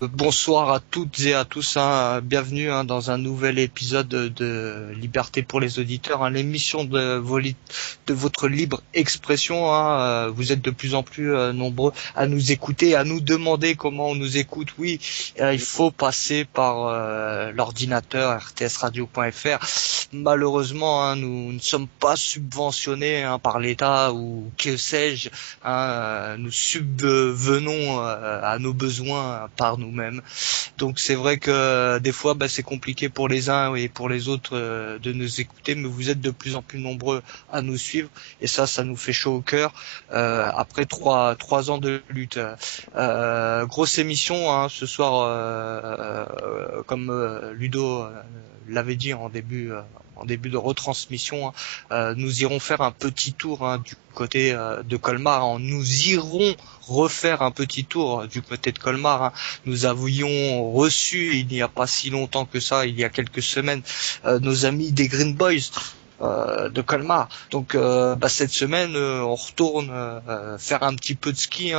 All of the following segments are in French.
Bonsoir à toutes et à tous, bienvenue dans un nouvel épisode de Liberté pour les auditeurs, l'émission de votre libre expression. Vous êtes de plus en plus nombreux à nous écouter, à nous demander comment on nous écoute. Oui, il faut passer par l'ordinateur rtsradio.fr. Malheureusement, nous ne sommes pas subventionnés par l'État ou que sais-je. Nous subvenons à nos besoins par nous-mêmes. Donc c'est vrai que des fois c'est compliqué pour les uns et pour les autres de nous écouter, mais vous êtes de plus en plus nombreux à nous suivre et ça nous fait chaud au cœur après trois ans de lutte. Grosse émission ce soir, comme Ludo l'avait dit en début de retransmission. Nous irons faire un petit tour du côté de Colmar. Nous irons refaire un petit tour du côté de Colmar. Nous avions reçu il n'y a pas si longtemps que ça, il y a quelques semaines, nos amis des Green Boys de Colmar. Donc cette semaine on retourne faire un petit peu de ski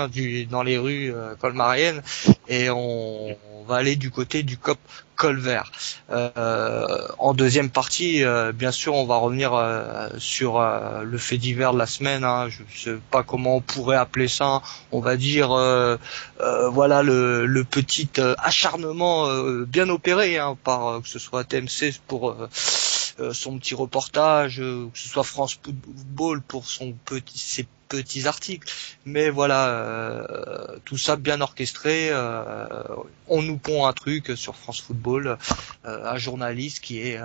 dans les rues colmariennes et on va aller du côté du COP Colvert. En deuxième partie, bien sûr, on va revenir sur le fait divers de la semaine. Je sais pas comment on pourrait appeler ça. On va dire, voilà le petit acharnement bien opéré par que ce soit TMC pour son petit reportage, que ce soit France Football pour ses petits articles, mais voilà, tout ça bien orchestré. On nous pond un truc sur France Football, un journaliste qui est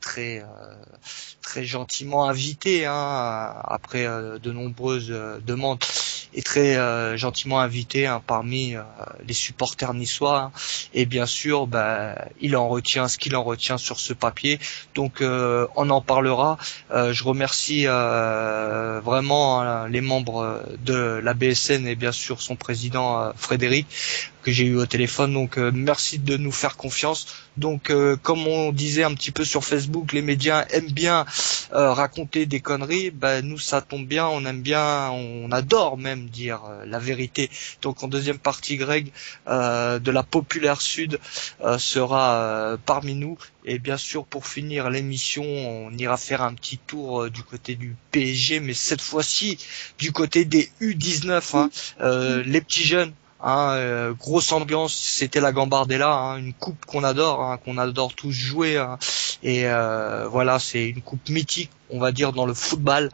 très gentiment invité après de nombreuses demandes et très gentiment invité parmi les supporters niçois. Et bien sûr, il en retient ce qu'il en retient sur ce papier. Donc on en parlera. Je remercie vraiment les membres de la BSN et bien sûr son président Frédéric que j'ai eu au téléphone. Donc merci de nous faire confiance. Donc comme on disait un petit peu sur Facebook, les médias aiment bien raconter des conneries. Nous ça tombe bien, on aime bien, on adore même dire la vérité. Donc en deuxième partie, Greg de la Populaire Sud sera parmi nous. Et bien sûr, pour finir l'émission, on ira faire un petit tour du côté du PSG, mais cette fois-ci du côté des U19, les petits jeunes. Grosse ambiance, c'était la Gambardella, une coupe qu'on adore tous jouer. Et voilà, c'est une coupe mythique, on va dire, dans le football.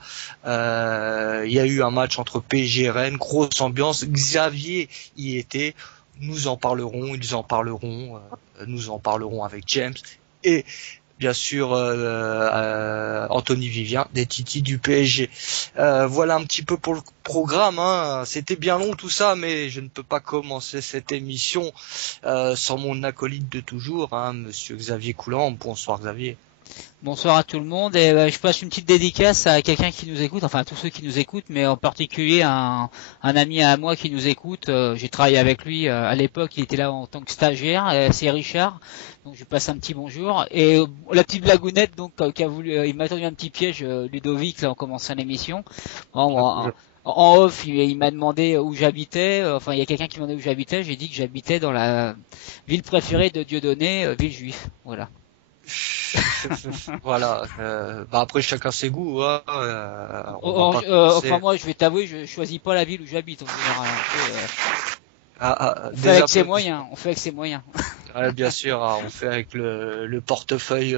Il y a eu un match entre PSG et Rennes, grosse ambiance. Xavier y était. Nous en parlerons, ils en parleront, nous en parlerons avec James et bien sûr Anthony Vivien des Titi du PSG. Voilà un petit peu pour le programme. C'était bien long tout ça, mais je ne peux pas commencer cette émission sans mon acolyte de toujours, Monsieur Xavier Coulant. Bonsoir Xavier. Bonsoir à tout le monde et je passe une petite dédicace à quelqu'un qui nous écoute, enfin à tous ceux qui nous écoutent, mais en particulier un ami à moi qui nous écoute. J'ai travaillé avec lui à l'époque, il était là en tant que stagiaire, c'est Richard. Donc je lui passe un petit bonjour et la petite blagounette donc qui a voulu, il m'a tendu un petit piège Ludovic là en commençant l'émission. En off, il m'a demandé où j'habitais. Enfin, il y a quelqu'un qui m'a demandé où j'habitais. J'ai dit que j'habitais dans la ville préférée de Dieudonné, Villejuif. Voilà. Voilà. Après chacun ses goûts. Enfin moi je vais t'avouer, je choisis pas la ville où j'habite en général. On fait avec ses moyens. On fait avec ses moyens. Ouais, bien sûr, on fait avec le portefeuille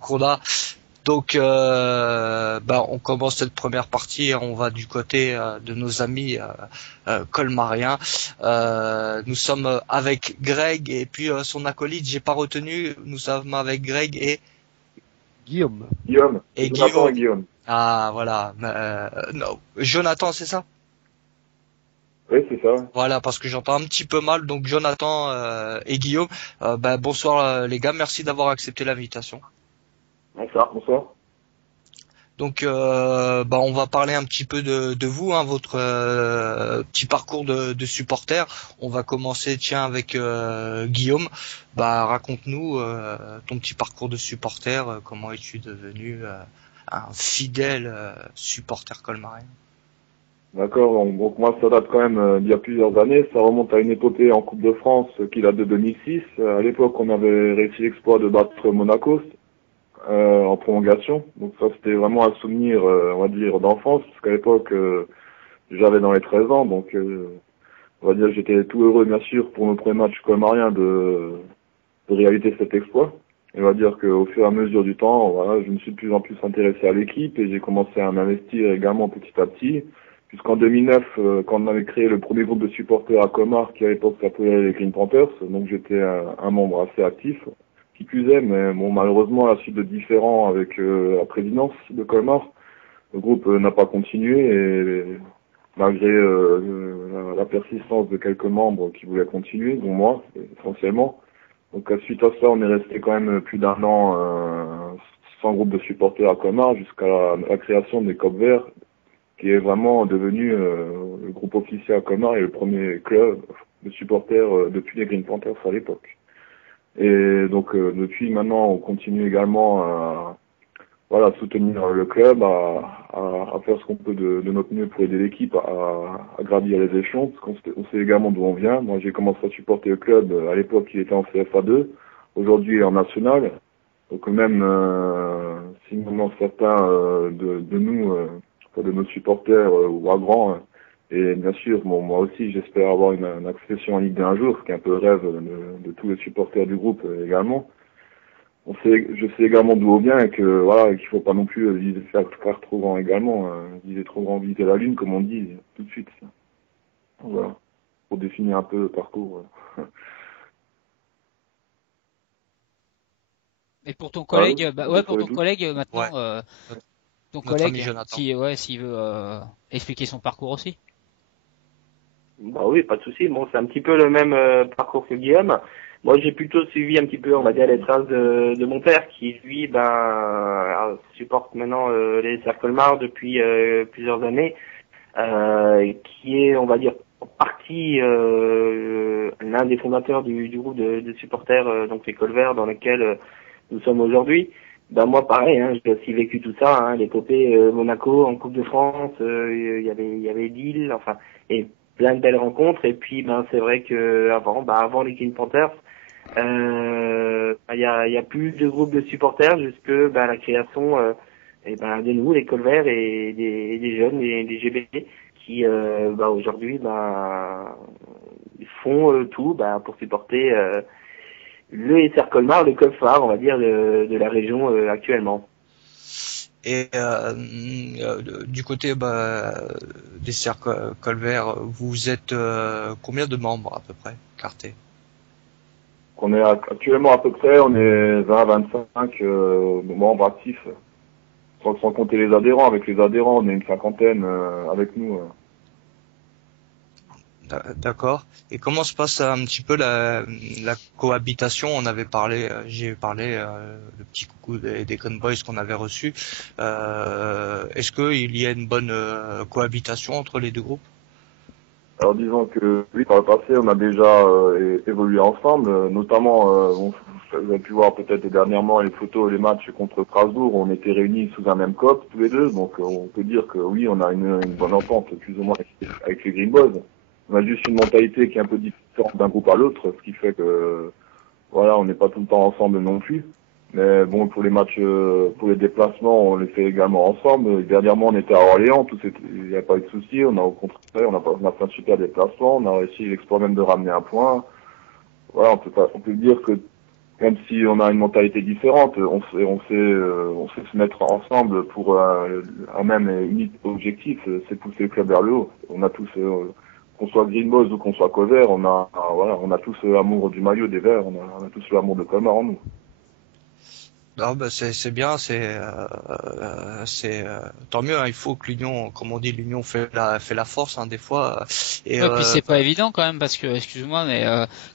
qu'on a. Donc on commence cette première partie, on va du côté de nos amis colmariens. Nous sommes avec Greg et puis son acolyte, j'ai pas retenu, nous sommes avec Greg et Guillaume. Et Guillaume. Ah voilà, non. Jonathan, c'est ça? Oui, c'est ça. Voilà, parce que j'entends un petit peu mal, donc Jonathan et Guillaume. Bonsoir les gars, merci d'avoir accepté l'invitation. Bonsoir. Donc on va parler un petit peu de vous, votre petit parcours de supporter. On va commencer avec Guillaume. Raconte-nous ton petit parcours de supporter, comment es-tu devenu un fidèle supporter colmarien? D'accord, donc moi ça date quand même d'il y a plusieurs années, ça remonte à une épopée en Coupe de France qui date de 2006. À l'époque on avait réussi l'exploit de battre Monaco en prolongation, donc ça c'était vraiment un souvenir on va dire d'enfance, parce qu'à l'époque j'avais dans les 13 ans, donc on va dire que j'étais tout heureux bien sûr pour mon premier match colmarien de réaliser cet exploit. Et on va dire qu'au fur et à mesure du temps, voilà, je me suis de plus en plus intéressé à l'équipe et j'ai commencé à m'investir également petit à petit. Puisqu'en 2009, quand on avait créé le premier groupe de supporters à Colmar, qui à l'époque s'appelait les Green Panthers, donc j'étais un membre assez actif, qui plus est, mais bon, malheureusement, à la suite de différends avec la présidence de Colmar, le groupe n'a pas continué et malgré la persistance de quelques membres qui voulaient continuer, dont moi, essentiellement. Donc suite à ça, on est resté quand même plus d'un an sans groupe de supporters à Colmar jusqu'à la création des Copes Verts, qui est vraiment devenu le groupe officiel à Colmar et le premier club de supporters depuis les Green Panthers à l'époque. Et donc depuis maintenant, on continue également à soutenir le club, à faire ce qu'on peut de notre mieux pour aider l'équipe à gravir les échelons, parce qu'on sait également d'où on vient. Moi, j'ai commencé à supporter le club, à l'époque, il était en CFA2, aujourd'hui il est en national. Donc même si maintenant certains de nous, de nos supporters ou à grands, et bien sûr, bon, moi aussi, j'espère avoir une accession en Ligue 1 un jour, ce qui est un peu le rêve de tous les supporters du groupe également. Je sais également d'où on vient et que voilà, qu'il faut pas non plus faire trop grand également, viser trop grand, viser la lune, comme on dit tout de suite. Voilà, pour définir un peu le parcours. Et pour ton collègue, pour ton tout. collègue maintenant, Ouais. ton Notre ami collègue, Jonathan. s'il veut expliquer son parcours aussi. Bah oui, pas de souci. Bon, c'est un petit peu le même parcours que Guillaume. Moi, j'ai plutôt suivi un petit peu, on va dire, les traces de mon père, qui lui, supporte maintenant les SR Colmar depuis plusieurs années, qui est, on va dire, en partie l'un des fondateurs du groupe de supporters, donc les Colverts, dans lequel nous sommes aujourd'hui. Ben moi, pareil, hein, j'ai aussi vécu tout ça, hein, l'épopée Monaco en Coupe de France, il y avait Lille, enfin, et plein de belles rencontres. Et puis, ben c'est vrai que avant les King Panthers, il y a plus de groupes de supporters jusque la création de nous, les Colverts et des jeunes, des GB, qui aujourd'hui font tout pour supporter le SR Colmar, le club phare, on va dire, de la région actuellement. Et du côté des cercles Colvert, vous êtes combien de membres à peu près, Carté? On est actuellement à peu près, on est 20-25 membres actifs, sans compter les adhérents. Avec les adhérents, on est une cinquantaine avec nous. D'accord. Et comment se passe un petit peu la cohabitation? On avait parlé, j'ai parlé le petit coucou des Green Boys qu'on avait reçu. Est-ce qu'il y a une bonne cohabitation entre les deux groupes? Alors disons que oui, par le passé, on a déjà évolué ensemble, notamment, vous avez pu voir peut-être dernièrement les photos, les matchs contre Strasbourg, on était réunis sous un même COP tous les deux, donc on peut dire que oui, on a une bonne entente plus ou moins avec les Green Boys. On a juste une mentalité qui est un peu différente d'un groupe à l'autre, ce qui fait que voilà, on n'est pas tout le temps ensemble non plus. Mais bon, pour les matchs, pour les déplacements, on les fait également ensemble. Dernièrement, on était à Orléans, il n'y a pas eu de souci. On a au contraire, on a fait un super déplacement. On a réussi l'exploit même de ramener un point. Voilà, on peut dire que même si on a une mentalité différente, on sait se mettre ensemble pour un même et unique objectif, c'est pousser le club vers le haut. On a tous, qu'on soit Green Boys ou qu'on soit Colvert, on a tous l'amour du maillot des Verts, on a tous l'amour de Colmar en nous. Non, c'est bien, tant mieux. Hein, il faut que l'union, comme on dit, l'union fait la force des fois. Et puis c'est pas évident quand même parce que, excuse-moi, mais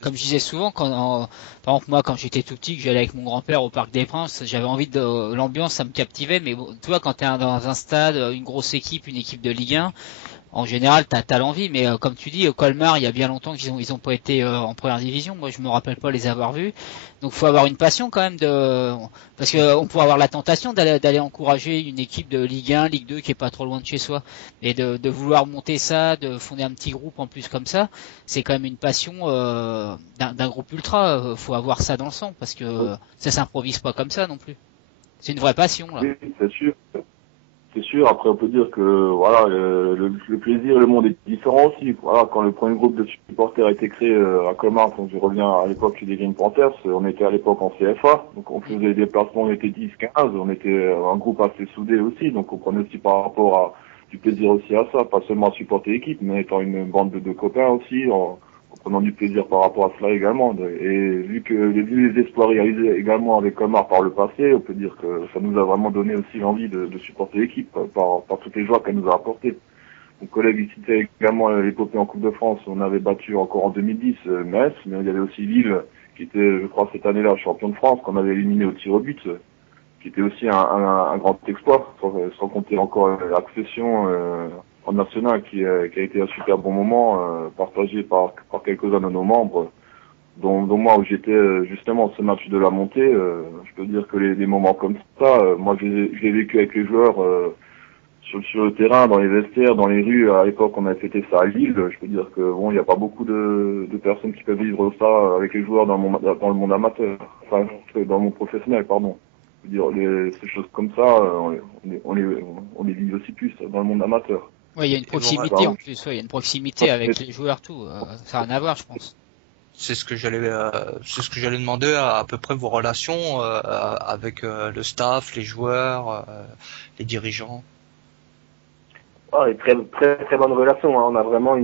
comme je disais souvent, par exemple moi quand j'étais tout petit, que j'allais avec mon grand-père au Parc des Princes, j'avais envie l'ambiance, ça me captivait. Mais bon, tu vois, quand t'es dans un stade, une grosse équipe, une équipe de Ligue 1. en général, t'as l'envie, mais comme tu dis, Colmar, il y a bien longtemps ils ont pas été en première division. Moi, je me rappelle pas les avoir vus. Donc, faut avoir une passion quand même parce que on pourrait avoir la tentation d'aller encourager une équipe de Ligue 1, Ligue 2 qui est pas trop loin de chez soi, et de vouloir monter ça, de fonder un petit groupe en plus comme ça. C'est quand même une passion d'un groupe ultra. Faut avoir ça dans le sang parce que ça s'improvise pas comme ça non plus. C'est une vraie passion là. Oui, c'est sûr. C'est sûr, après on peut dire que voilà le plaisir, le monde est différent aussi. Voilà, quand le premier groupe de supporters a été créé à Colmar, donc je reviens à l'époque des Green Panthers, on était à l'époque en CFA, donc on faisait des déplacements, on était 10-15, on était un groupe assez soudé aussi, donc on prenait aussi par rapport à du plaisir aussi à ça, pas seulement à supporter l'équipe, mais étant une bande de copains aussi, en prenant du plaisir par rapport à cela également. Et vu les espoirs réalisés également avec Colmar par le passé, on peut dire que ça nous a vraiment donné aussi l'envie de supporter l'équipe par toutes les joies qu'elle nous a apportées. Mon collègue il citait également l'épopée en Coupe de France. On avait battu encore en 2010 Metz, mais il y avait aussi Lille qui était, je crois, cette année-là champion de France, qu'on avait éliminé au tir au but, qui était aussi un grand exploit, sans compter encore l'accession en national qui a été un super bon moment partagé par quelques-uns de nos membres, dont moi où j'étais justement ce match de la montée. Je peux dire que les moments comme ça, moi je l'ai vécu avec les joueurs sur le terrain, dans les vestiaires, dans les rues. À l'époque on avait fêté ça à Lille. Je peux dire que bon, il n'y a pas beaucoup de personnes qui peuvent vivre ça avec les joueurs dans le monde amateur, enfin dans le monde professionnel, pardon. Je veux dire, ces choses comme ça, on les vit aussi plus dans le monde amateur. Oui, il y a une proximité en plus. Ouais, il y a une proximité avec les joueurs, tout. Ça n'a rien à voir, je pense. C'est ce que j'allais demander à peu près vos relations avec le staff, les joueurs, les dirigeants. Oh, très très très bonne relation. Hein. On a vraiment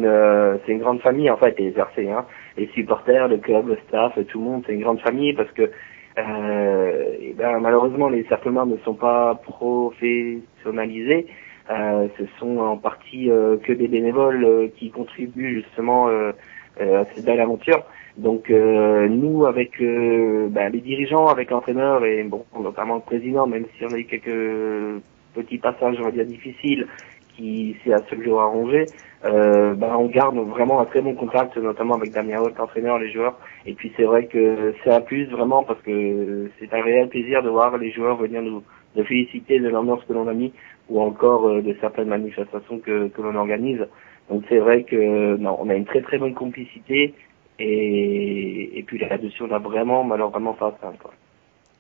c'est une grande famille en fait, les RC, hein. Les supporters, le club, le staff, tout le monde, c'est une grande famille parce que malheureusement les cerclements ne sont pas professionnalisés. Ce sont en partie que des bénévoles qui contribuent justement à cette belle aventure. Donc nous avec les dirigeants, avec l'entraîneur et bon notamment le président, même si on a eu quelques petits passages on va dire difficiles qui c'est à ce jour arrangé, on garde vraiment un très bon contact, notamment avec Damien Holt, l'entraîneur, les joueurs. Et puis c'est vrai que c'est un plus vraiment parce que c'est un réel plaisir de voir les joueurs venir nous féliciter de l'ambiance que l'on a mis ou encore de certaines manifestations que l'on organise. Donc c'est vrai que on a une très très bonne complicité et puis là-dessus on a vraiment pas ça quoi.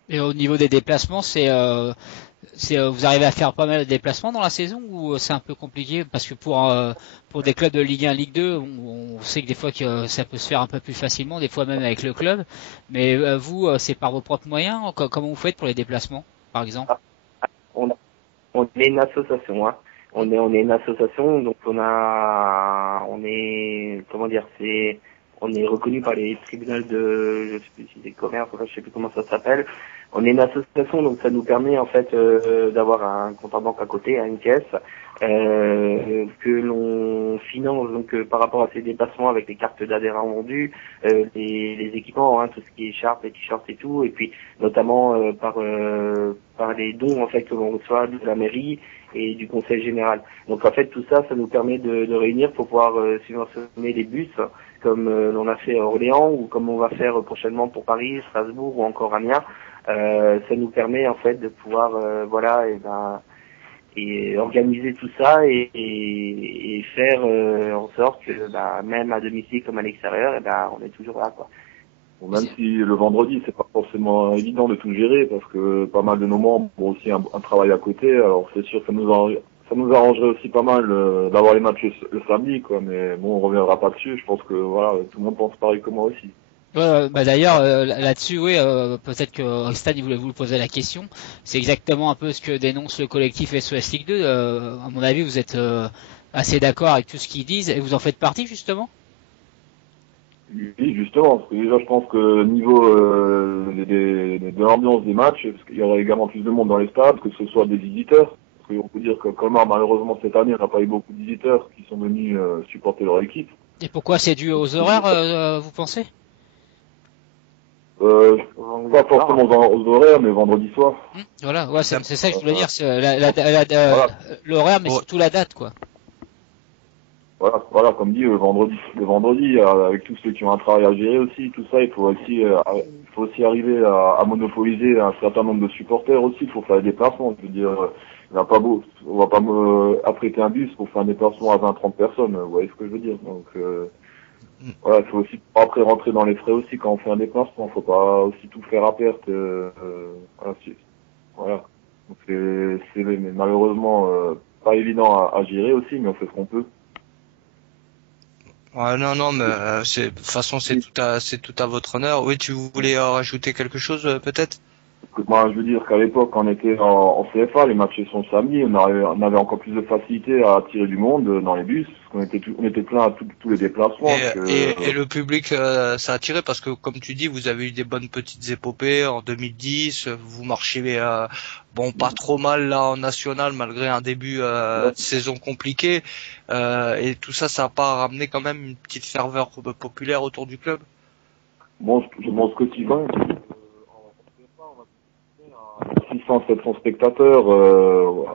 Et au niveau des déplacements, vous arrivez à faire pas mal de déplacements dans la saison ou c'est un peu compliqué parce que pour des clubs de Ligue 1, Ligue 2, on sait que des fois que ça peut se faire un peu plus facilement, des fois même avec le club. Mais vous, c'est par vos propres moyens. Comment vous faites pour les déplacements, par exemple? On est une association, hein. On est une association, donc on est reconnu par les tribunaux je sais plus si c'est commerce, je sais plus comment ça s'appelle. On est une association, donc ça nous permet en fait d'avoir un compte en banque à côté, une caisse, que l'on finance donc par rapport à ces déplacements avec les cartes d'adhérents vendues, les équipements, hein, tout ce qui est écharpes, les t-shirts et tout, et puis notamment par les dons en fait que l'on reçoit de la mairie et du conseil général. Donc en fait tout ça, ça nous permet de réunir pour pouvoir subventionner les bus comme l'on a fait à Orléans ou comme on va faire prochainement pour Paris, Strasbourg ou encore Amiens. Ça nous permet en fait de pouvoir et organiser tout ça et faire en sorte que même à domicile comme à l'extérieur, on est toujours là quoi. Bon, même si le vendredi c'est pas forcément évident de tout gérer parce que pas mal de nos membres ont aussi un travail à côté, alors c'est sûr que ça nous arrangerait aussi pas mal d'avoir les matchs le samedi quoi, mais bon on reviendra pas dessus, je pense que voilà tout le monde pense pareil que moi aussi. D'ailleurs là-dessus, oui, peut-être que Stan il voulait vous poser la question. C'est exactement un peu ce que dénonce le collectif SOS Ligue 2. À mon avis, vous êtes assez d'accord avec tout ce qu'ils disent et vous en faites partie justement. Oui, justement, parce que déjà je pense que niveau de l'ambiance des matchs, parce qu'il y aura également plus de monde dans les stades, que ce soit des visiteurs. Parce qu'on peut dire que Colmar, malheureusement cette année, on n'a pas eu beaucoup de visiteurs qui sont venus supporter leur équipe. Et pourquoi c'est dû aux horaires, vous pensez? Pas forcément aux horaires, mais vendredi soir. Voilà, ouais, c'est ça que je voulais dire, l'horaire, mais surtout la date, quoi. Voilà, comme dit, le vendredi, avec tous ceux qui ont un travail à gérer aussi, tout ça, il faut aussi arriver à monopoliser un certain nombre de supporters aussi pour faire des déplacements. Je veux dire, on va pas apprêter un bus pour faire un déplacement à 20-30 personnes, vous voyez ce que je veux dire. Donc, voilà, il faut aussi après rentrer dans les frais aussi quand on fait un déplacement, faut pas aussi tout faire à perte, voilà. Donc c'est malheureusement pas évident à gérer aussi, mais on fait ce qu'on peut. Ouais, non, mais de toute façon, c'est tout à votre honneur. Oui, tu voulais rajouter quelque chose, peut-être? Moi, je veux dire qu'à l'époque, quand on était en CFA, les matchs sont samedi, on avait encore plus de facilité à attirer du monde dans les bus, parce qu'on était plein à tous les déplacements. Et le public, ça a attiré parce que, comme tu dis, vous avez eu des bonnes petites épopées en 2010. Vous marchez, pas trop mal là en national malgré un début de saison compliqué. Et tout ça, ça a pas ramené quand même une petite ferveur populaire autour du club. Bon, je pense que si quand même. 600-700 spectateurs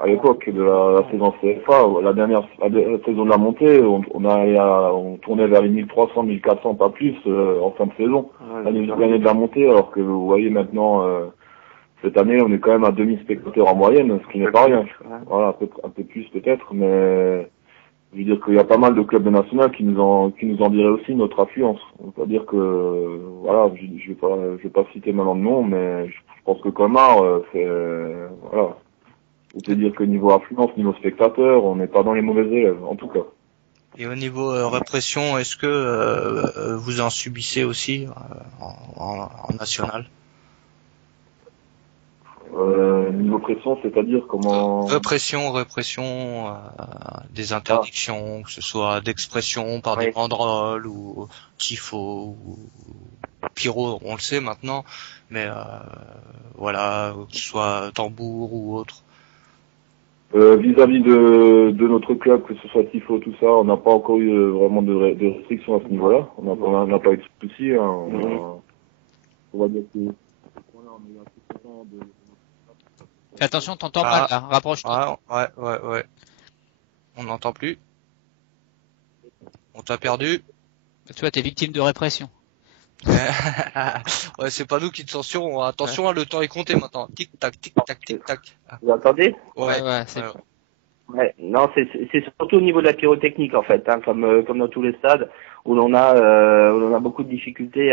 à l'époque de la saison CFA, la saison de la montée, on tournait vers les 1300-1400, pas plus, en fin de saison. L'année de la montée, alors que vous voyez maintenant, cette année, on est quand même à 2000 spectateurs en moyenne, ce qui n'est pas rien. Voilà, un peu plus peut-être, mais je veux dire qu'il y a pas mal de clubs nationaux qui nous en diraient aussi notre affluence. On peut pas dire que, voilà, je vais pas citer maintenant de nom, mais je pense que Colmar, voilà. On peut dire que niveau affluence, niveau spectateur, on n'est pas dans les mauvais élèves, en tout cas. Et au niveau répression, est-ce que vous en subissez aussi en national? Niveau pression, c'est-à-dire comment... Répression, des interdictions, que ce soit d'expression par des banderoles ou tifo ou pyro, on le sait maintenant, mais voilà, que ce soit tambour ou autre. Vis-à-vis de notre club, que ce soit tifo, tout ça, on n'a pas encore eu vraiment de restrictions à ce niveau-là. On n'a pas eu de soucis. Hein, on va dire que... Attention, t'entends mal là, rapproche-toi. Ouais. On n'entend plus. On t'a perdu. Tu vois, t'es victime de répression. Ouais, c'est pas nous qui te censurons. Attention, le temps est compté maintenant. Tic tac, tic tac, tic tac. Vous entendez? Ouais, c'est bon. Ouais, non, c'est surtout au niveau de la pyrotechnique en fait, hein, comme dans tous les stades où l'on a beaucoup de difficultés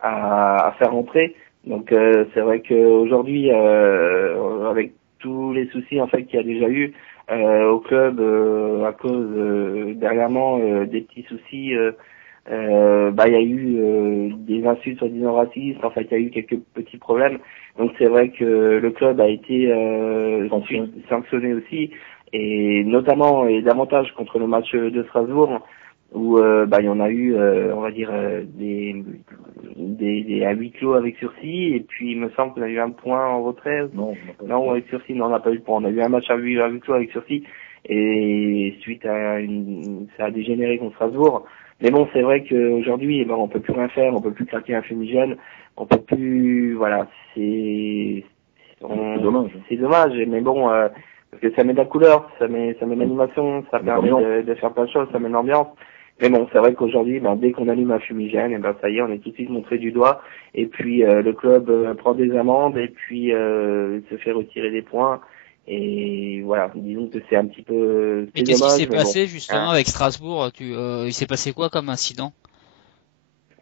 à faire rentrer. Donc c'est vrai qu'aujourd'hui, avec tous les soucis en fait qu'il y a déjà eu au club à cause dernièrement des petits soucis, il y a eu des insultes soi-disant racistes. En fait, il y a eu quelques petits problèmes. Donc c'est vrai que le club a été sanctionné aussi, et notamment et davantage contre le match de Strasbourg où il y en a eu on va dire des à huis clos avec sursis, et puis il me semble qu'on a eu un point en retrait. Non, avec sursis, non, on n'a pas eu de point. On a eu un match à huis clos avec sursis, et suite à ça a dégénéré contre Strasbourg. Mais bon, c'est vrai qu'aujourd'hui, on peut plus rien faire, on peut plus craquer un fumigène, on peut plus, voilà, c'est dommage. C'est dommage, mais bon, parce que ça met de la couleur, ça met de l'animation, ça permet de faire plein de choses, ça met de l'ambiance. Mais bon, c'est vrai qu'aujourd'hui, dès qu'on allume un fumigène, et ça y est, on est tout de suite montré du doigt, et puis le club prend des amendes, et puis se fait retirer des points. Et voilà, disons que c'est un petit peu... Mais qu'est-ce qui s'est passé justement avec Strasbourg? Il s'est passé quoi comme incident?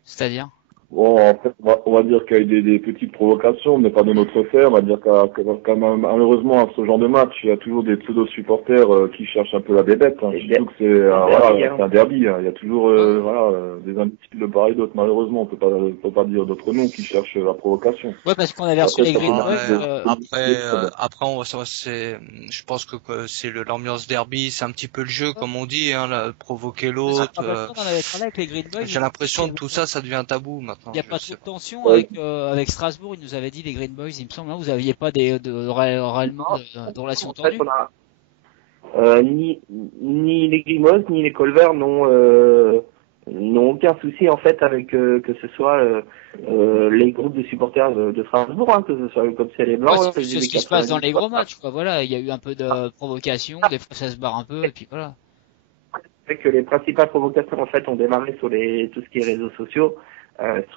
C'est-à-dire? Bon, en fait, on va dire qu'il y a eu des petites provocations, mais pas de notre fait. On va dire qu'à malheureusement, à ce genre de match, il y a toujours des pseudo-supporters qui cherchent un peu la bébête. Hein. Surtout que c'est un derby. Hein. Il y a toujours des imbéciles de part et d'autre. Malheureusement, on peut pas dire d'autres noms qui cherchent la provocation. Ouais, parce qu'on avait reçu les Green Boys. Après, je pense que c'est l'ambiance derby, c'est un petit peu le jeu, comme on dit, hein, provoquer l'autre. J'ai l'impression que tout ça devient tabou maintenant. Il n'y a pas trop de tension avec Strasbourg. Ils nous avaient dit, les Green Boys, il me semble, hein, vous n'aviez pas réellement de relations tendues. Ni les Green Boys ni les Colverts n'ont aucun souci en fait avec que ce soit les groupes de supporters de Strasbourg, hein, que ce soit comme c'est les Blancs. C'est ce qui se passe dans les gros matchs, quoi. Voilà, il y a eu un peu de provocation, des fois ça se barre un peu, et puis voilà. C'est vrai que les principales provocations en fait ont démarré sur tout ce qui est réseaux sociaux,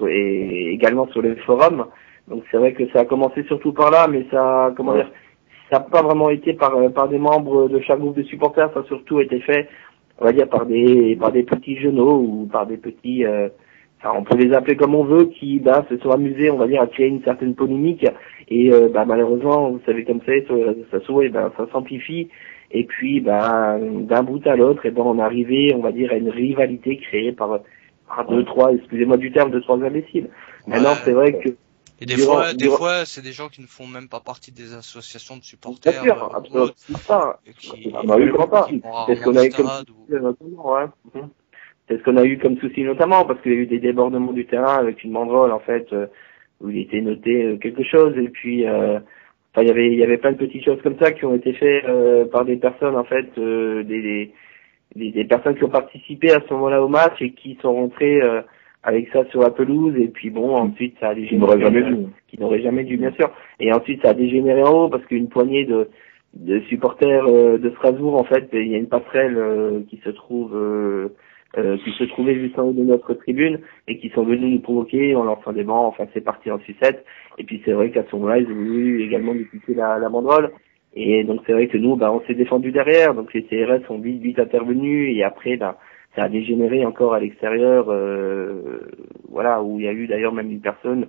et également sur les forums. Donc c'est vrai que ça a commencé surtout par là, mais ça, comment dire, ça n'a pas vraiment été par des membres de chaque groupe de supporters. Ça a surtout été fait, on va dire, par des petits genoux ou par des petits, enfin, on peut les appeler comme on veut, qui se sont amusés, on va dire, à créer une certaine polémique. Et malheureusement, vous savez comme c'est sur les réseaux sociaux, et ça s'amplifie. Et puis d'un bout à l'autre, et on est arrivé, on va dire, à une rivalité créée par deux, trois, excusez-moi du terme, deux, trois imbéciles. Maintenant, c'est vrai que et des fois, c'est des gens qui ne font même pas partie des associations de supporters. Bien sûr, absolument pas. C'est ce qu'on a eu comme souci, notamment, ouais. C'est ce qu'on a eu comme souci notamment, parce qu'il y a eu des débordements du terrain avec une banderole, en fait, où il était noté quelque chose, et puis, il y avait plein de petites choses comme ça qui ont été faites, par des personnes, en fait, des personnes qui ont participé à ce moment-là au match et qui sont rentrées, avec ça sur la pelouse, et puis bon, ensuite ça a dégénéré, qui n'aurait jamais dû, bien sûr, et ensuite ça a dégénéré en haut parce qu'une poignée de supporters de Strasbourg, en fait, il y a une passerelle qui se trouvait juste en haut de notre tribune et qui sont venus nous provoquer en lançant des bancs. Enfin, c'est parti en sucette, et puis c'est vrai qu'à ce moment-là ils ont voulu également nous piquer la banderole, et donc c'est vrai que nous on s'est défendu derrière, donc les CRS sont vite intervenus, et après ça a dégénéré encore à l'extérieur, voilà, où il y a eu d'ailleurs même une personne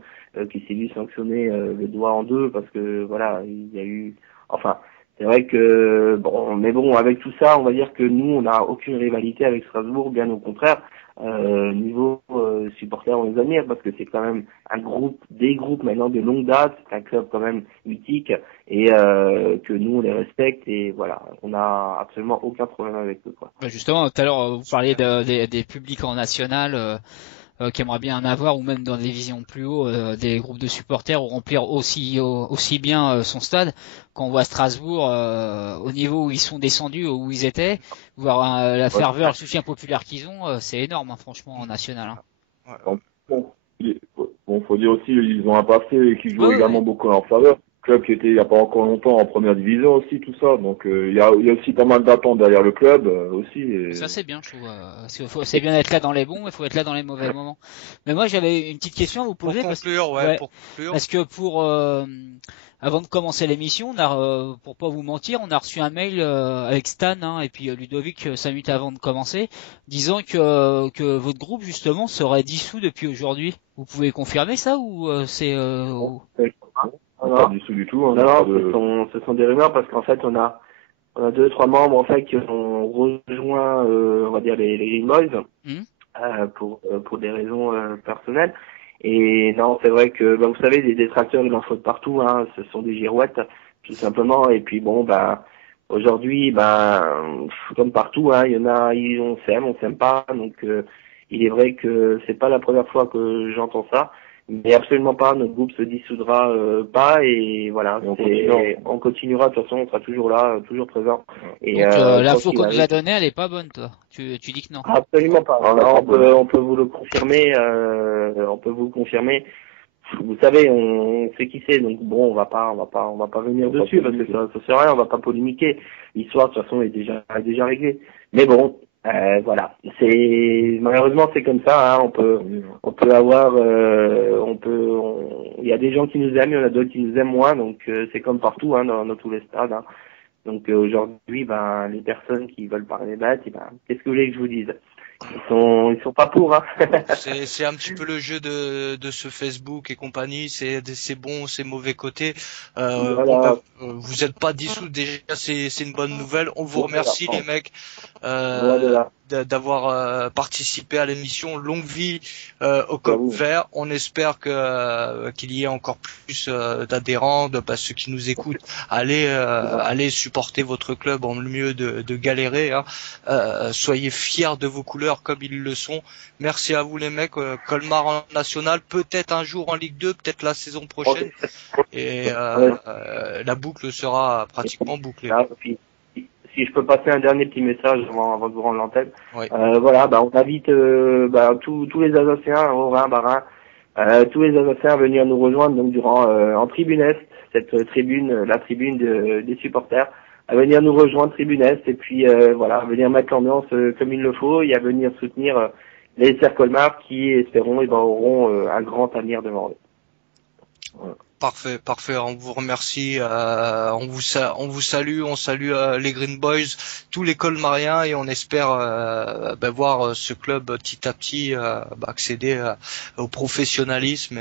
qui s'est vue sanctionner le doigt en deux parce que voilà, il y a eu, enfin, c'est vrai que mais avec tout ça, on va dire que nous on n'a aucune rivalité avec Strasbourg, bien au contraire. Niveau supporters, on les admire parce que c'est quand même des groupes maintenant de longue date, c'est un club quand même mythique, et que nous on les respecte, et voilà, on n'a absolument aucun problème avec eux, quoi. Justement, tout à l'heure vous parliez des publics en national qui aimeraient bien en avoir, ou même dans des divisions plus haut, des groupes de supporters ou remplir aussi bien son stade. Quand on voit Strasbourg au niveau où ils sont descendus, où ils étaient, voir la ferveur, le soutien populaire qu'ils ont, c'est énorme, hein, franchement, en national. Hein. Bon, faut dire aussi, ils ont un passé qui joue également beaucoup en leur faveur. Club qui était il n'y a pas encore longtemps en première division aussi, tout ça. Donc il y a aussi pas mal d'attentes derrière le club aussi. Et... Ça c'est bien, je trouve. C'est bien d'être là dans les bons, mais il faut être là dans les mauvais moments. Mais moi j'avais une petite question à vous poser. Pour conclure. Parce que avant de commencer l'émission, pour pas vous mentir, on a reçu un mail avec Stan et puis Ludovic 5 minutes avant de commencer, disant que votre groupe justement serait dissous depuis aujourd'hui. Vous pouvez confirmer ça ou c'est pas dissous du tout. Ce sont des rumeurs parce qu'en fait on a 2-3 membres en fait qui ont rejoint on va dire les Green Boys pour des raisons personnelles. Et non, c'est vrai que vous savez, des détracteurs il en faut de partout, hein, ce sont des girouettes tout simplement. Et puis aujourd'hui comme partout, hein, il y en a, on s'aime pas, donc il est vrai que c'est pas la première fois que j'entends ça. Mais absolument pas, notre groupe se dissoudra pas, et voilà, on continuera, de toute façon on sera toujours là, toujours présent. Et donc l'info qu'on nous a donnée, elle est pas bonne, toi. Tu dis que non. Absolument pas. On peut vous le confirmer, Vous savez, on sait qui c'est, donc bon, on va pas venir dessus parce que ça sert à rien, on va pas polémiquer. L'histoire de toute façon est déjà réglée. Mais bon, voilà, malheureusement c'est comme ça, hein, on peut avoir il y a des gens qui nous aiment, il y en a d'autres qui nous aiment moins, donc c'est comme partout, hein, dans tous les stades, hein. Donc aujourd'hui, les personnes qui veulent parler bêtes, qu'est-ce que vous voulez que je vous dise? Ils sont pas pour, hein. C'est un petit peu le jeu de ce Facebook et compagnie, c'est bon, c'est mauvais côté. Voilà. Vous êtes pas dissous, déjà c'est une bonne nouvelle. On vous remercie les mecs d'avoir participé à l'émission. Longue vie au Coq Vert. On espère qu'il y ait encore plus d'adhérents, ceux qui nous écoutent. Allez supporter votre club en mieux de galérer, hein. Soyez fiers de vos couleurs comme ils le sont. Merci à vous les mecs. Colmar en national, peut-être un jour en Ligue 2, peut-être la saison prochaine. Et la boucle sera pratiquement bouclée. Si je peux passer un dernier petit message avant de vous rendre l'antenne. Oui. On invite tous les Alsaciens, Haut-Rhin, Bas-Rhin, tous les Alsaciens à venir nous rejoindre donc durant en tribune Est, cette tribune, la tribune des supporters. à venir nous rejoindre Tribune Est et puis voilà, à venir mettre l'ambiance comme il le faut et à venir soutenir les SR Colmar qui, espérons, auront un grand avenir devant eux. Voilà. Parfait, parfait. On vous remercie, on vous salue, on salue les Green Boys, tous les Colmariens et on espère voir ce club petit à petit accéder au professionnalisme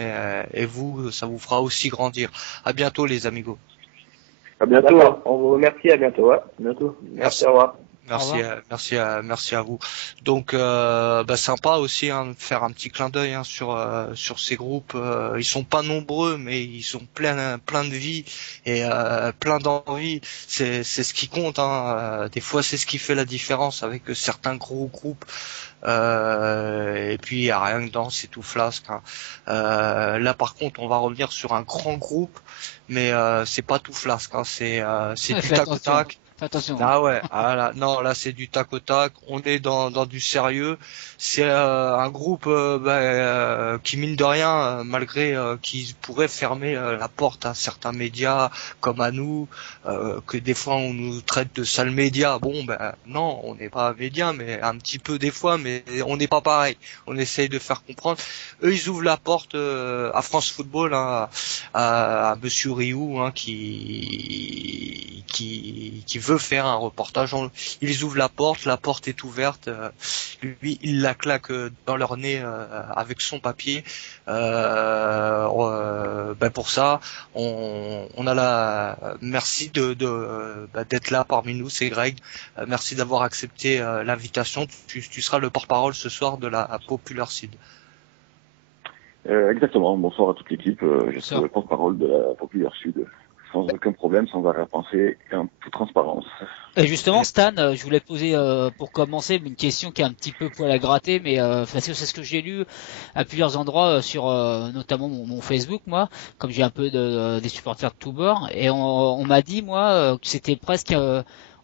et vous, ça vous fera aussi grandir. À bientôt les amigos. À bientôt. D'accord. On vous remercie. À bientôt. Ouais. À bientôt. Merci. Au revoir. Merci à vous. Donc sympa aussi de faire un petit clin d'œil sur ces groupes. Ils sont pas nombreux, mais ils sont plein de vie et plein d'envie. C'est ce qui compte. Des fois, c'est ce qui fait la différence avec certains gros groupes. Et puis il y a rien dedans, c'est tout flasque. Là, par contre, on va revenir sur un grand groupe, mais c'est pas tout flasque. C'est du tac au tac. Attention. Ah ouais, là c'est du tac au tac, on est dans du sérieux. C'est un groupe qui mine de rien, malgré qu'ils pourraient fermer la porte à certains médias comme à nous, que des fois on nous traite de sales médias. Bon non, on n'est pas un média, mais un petit peu des fois, mais on n'est pas pareil. On essaye de faire comprendre. Eux ils ouvrent la porte à France Football, à Monsieur Rioux, qui veut faire un reportage. Ils ouvrent la porte est ouverte. Lui, il la claque dans leur nez avec son papier. Pour ça, on a merci d'être là parmi nous. C'est Greg. Merci d'avoir accepté l'invitation. Tu seras le porte-parole ce soir de la Popular Sud. Exactement. Bonsoir à toute l'équipe. Je suis le porte-parole de la Popular Sud. Sans aucun problème, sans arrière-pensée et en toute transparence. Et justement, Stan, je voulais te poser pour commencer une question qui est un petit peu poil à gratter, mais c'est ce que j'ai lu à plusieurs endroits sur notamment mon Facebook, moi, comme j'ai un peu des supporters de tous bords, et on m'a dit, moi, que c'était presque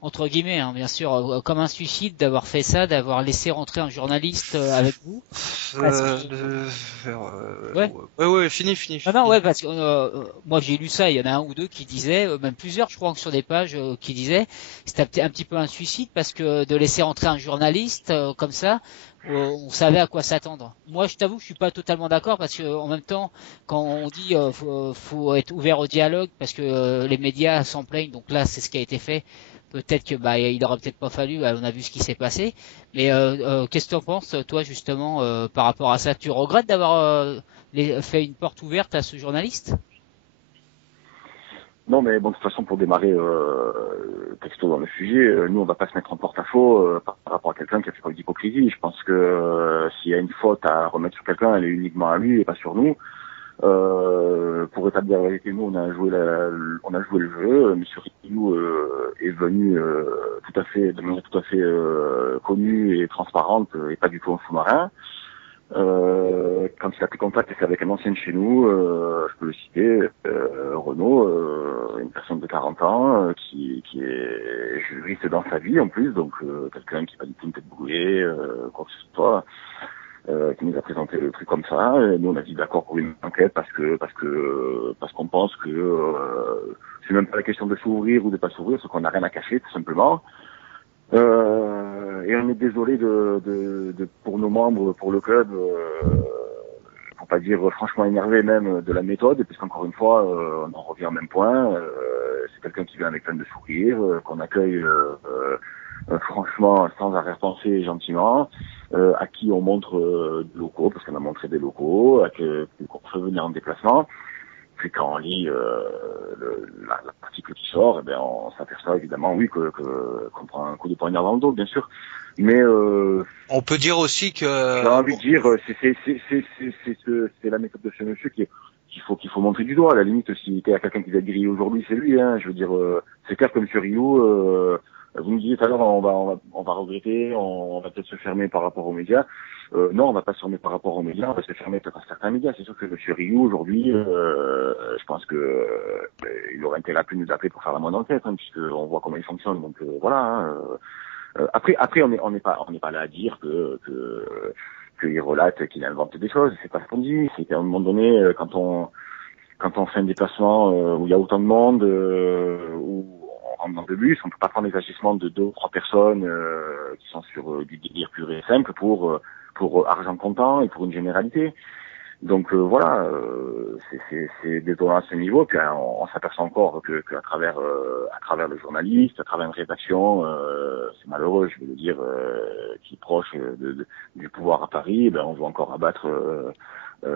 entre guillemets, bien sûr, comme un suicide d'avoir fait ça, d'avoir laissé rentrer un journaliste avec vous. Ouais, fini. Non, ouais, parce que moi j'ai lu ça, il y en a un ou deux qui disaient, même plusieurs, je crois que sur des pages qui disaient, c'était un petit peu un suicide parce que de laisser rentrer un journaliste comme ça, on savait à quoi s'attendre. Moi, je t'avoue que je suis pas totalement d'accord parce que en même temps, quand on dit faut être ouvert au dialogue parce que les médias s'en plaignent, donc là c'est ce qui a été fait. Peut-être que il aurait peut-être pas fallu. On a vu ce qui s'est passé. Mais qu'est-ce que tu en penses, toi, justement, par rapport à ça? Tu regrettes d'avoir fait une porte ouverte à ce journaliste? Non, mais bon, de toute façon, pour démarrer texto dans le sujet, nous, on va pas se mettre en porte-à-faux par rapport à quelqu'un qui a fait preuve d'hypocrisie. Je pense que s'il y a une faute à remettre sur quelqu'un, elle est uniquement à lui et pas sur nous. Pour établir la vérité, nous on a joué le jeu. Monsieur Rioux est venu de manière tout à fait connue et transparente et pas du tout en sous-marin. Quand il a pris contact, c'est avec un ancien de chez nous, je peux le citer, Renaud, une personne de 40 ans qui est juriste dans sa vie en plus, donc quelqu'un qui va du tout une tête brûlée, quoi que ce soit. Qui nous a présenté le truc comme ça, et nous on a dit d'accord pour une enquête parce qu'on pense que c'est même pas la question de s'ouvrir ou de pas s'ouvrir, c'est qu'on n'a rien à cacher tout simplement. Et on est désolé pour nos membres, pour le club, pour pas dire franchement énervé même de la méthode, puisqu'encore une fois on en revient au même point. C'est quelqu'un qui vient avec plein de sourires, qu'on accueille franchement sans arrière-pensée gentiment, à qui on montre des locaux, parce qu'on a montré des locaux, qu'on fait venir en déplacement. Puis quand on lit l'article qui sort, eh bien on s'aperçoit évidemment, oui, qu'on prend un coup de poignard dans le dos, bien sûr. Mais on peut dire aussi que j'ai envie de dire, c'est la méthode de ce monsieur qu'il faut montrer du doigt. À la limite, s'il y a quelqu'un qui va être grillé aujourd'hui, c'est lui. Je veux dire, c'est clair que monsieur Rioux. Vous me disiez tout à l'heure, on va regretter, on va peut-être se fermer par rapport aux médias. Non, on va pas se fermer par rapport aux médias, on va se fermer peut-être à certains médias. C'est sûr que M. Rioux, aujourd'hui, je pense que il aurait intérêt à plus nous appeler pour faire la moindre enquête, puisqu'on voit comment il fonctionne. Donc voilà. Après, on n'est pas là à dire qu'il relate, qu'il invente des choses. C'est pas ce qu'on dit. C'est qu'à un moment donné, quand on fait un déplacement où il y a autant de monde, où on rentre dans le bus, on peut pas prendre les agissements de 2 ou 3 personnes qui sont sur du délire pur et simple pour argent comptant et pour une généralité. Donc voilà, c'est détonnant à ce niveau. Puis on s'aperçoit encore que à travers le journaliste, à travers une rédaction, c'est malheureux, je veux le dire, qui est proche du pouvoir à Paris, ben on veut encore abattre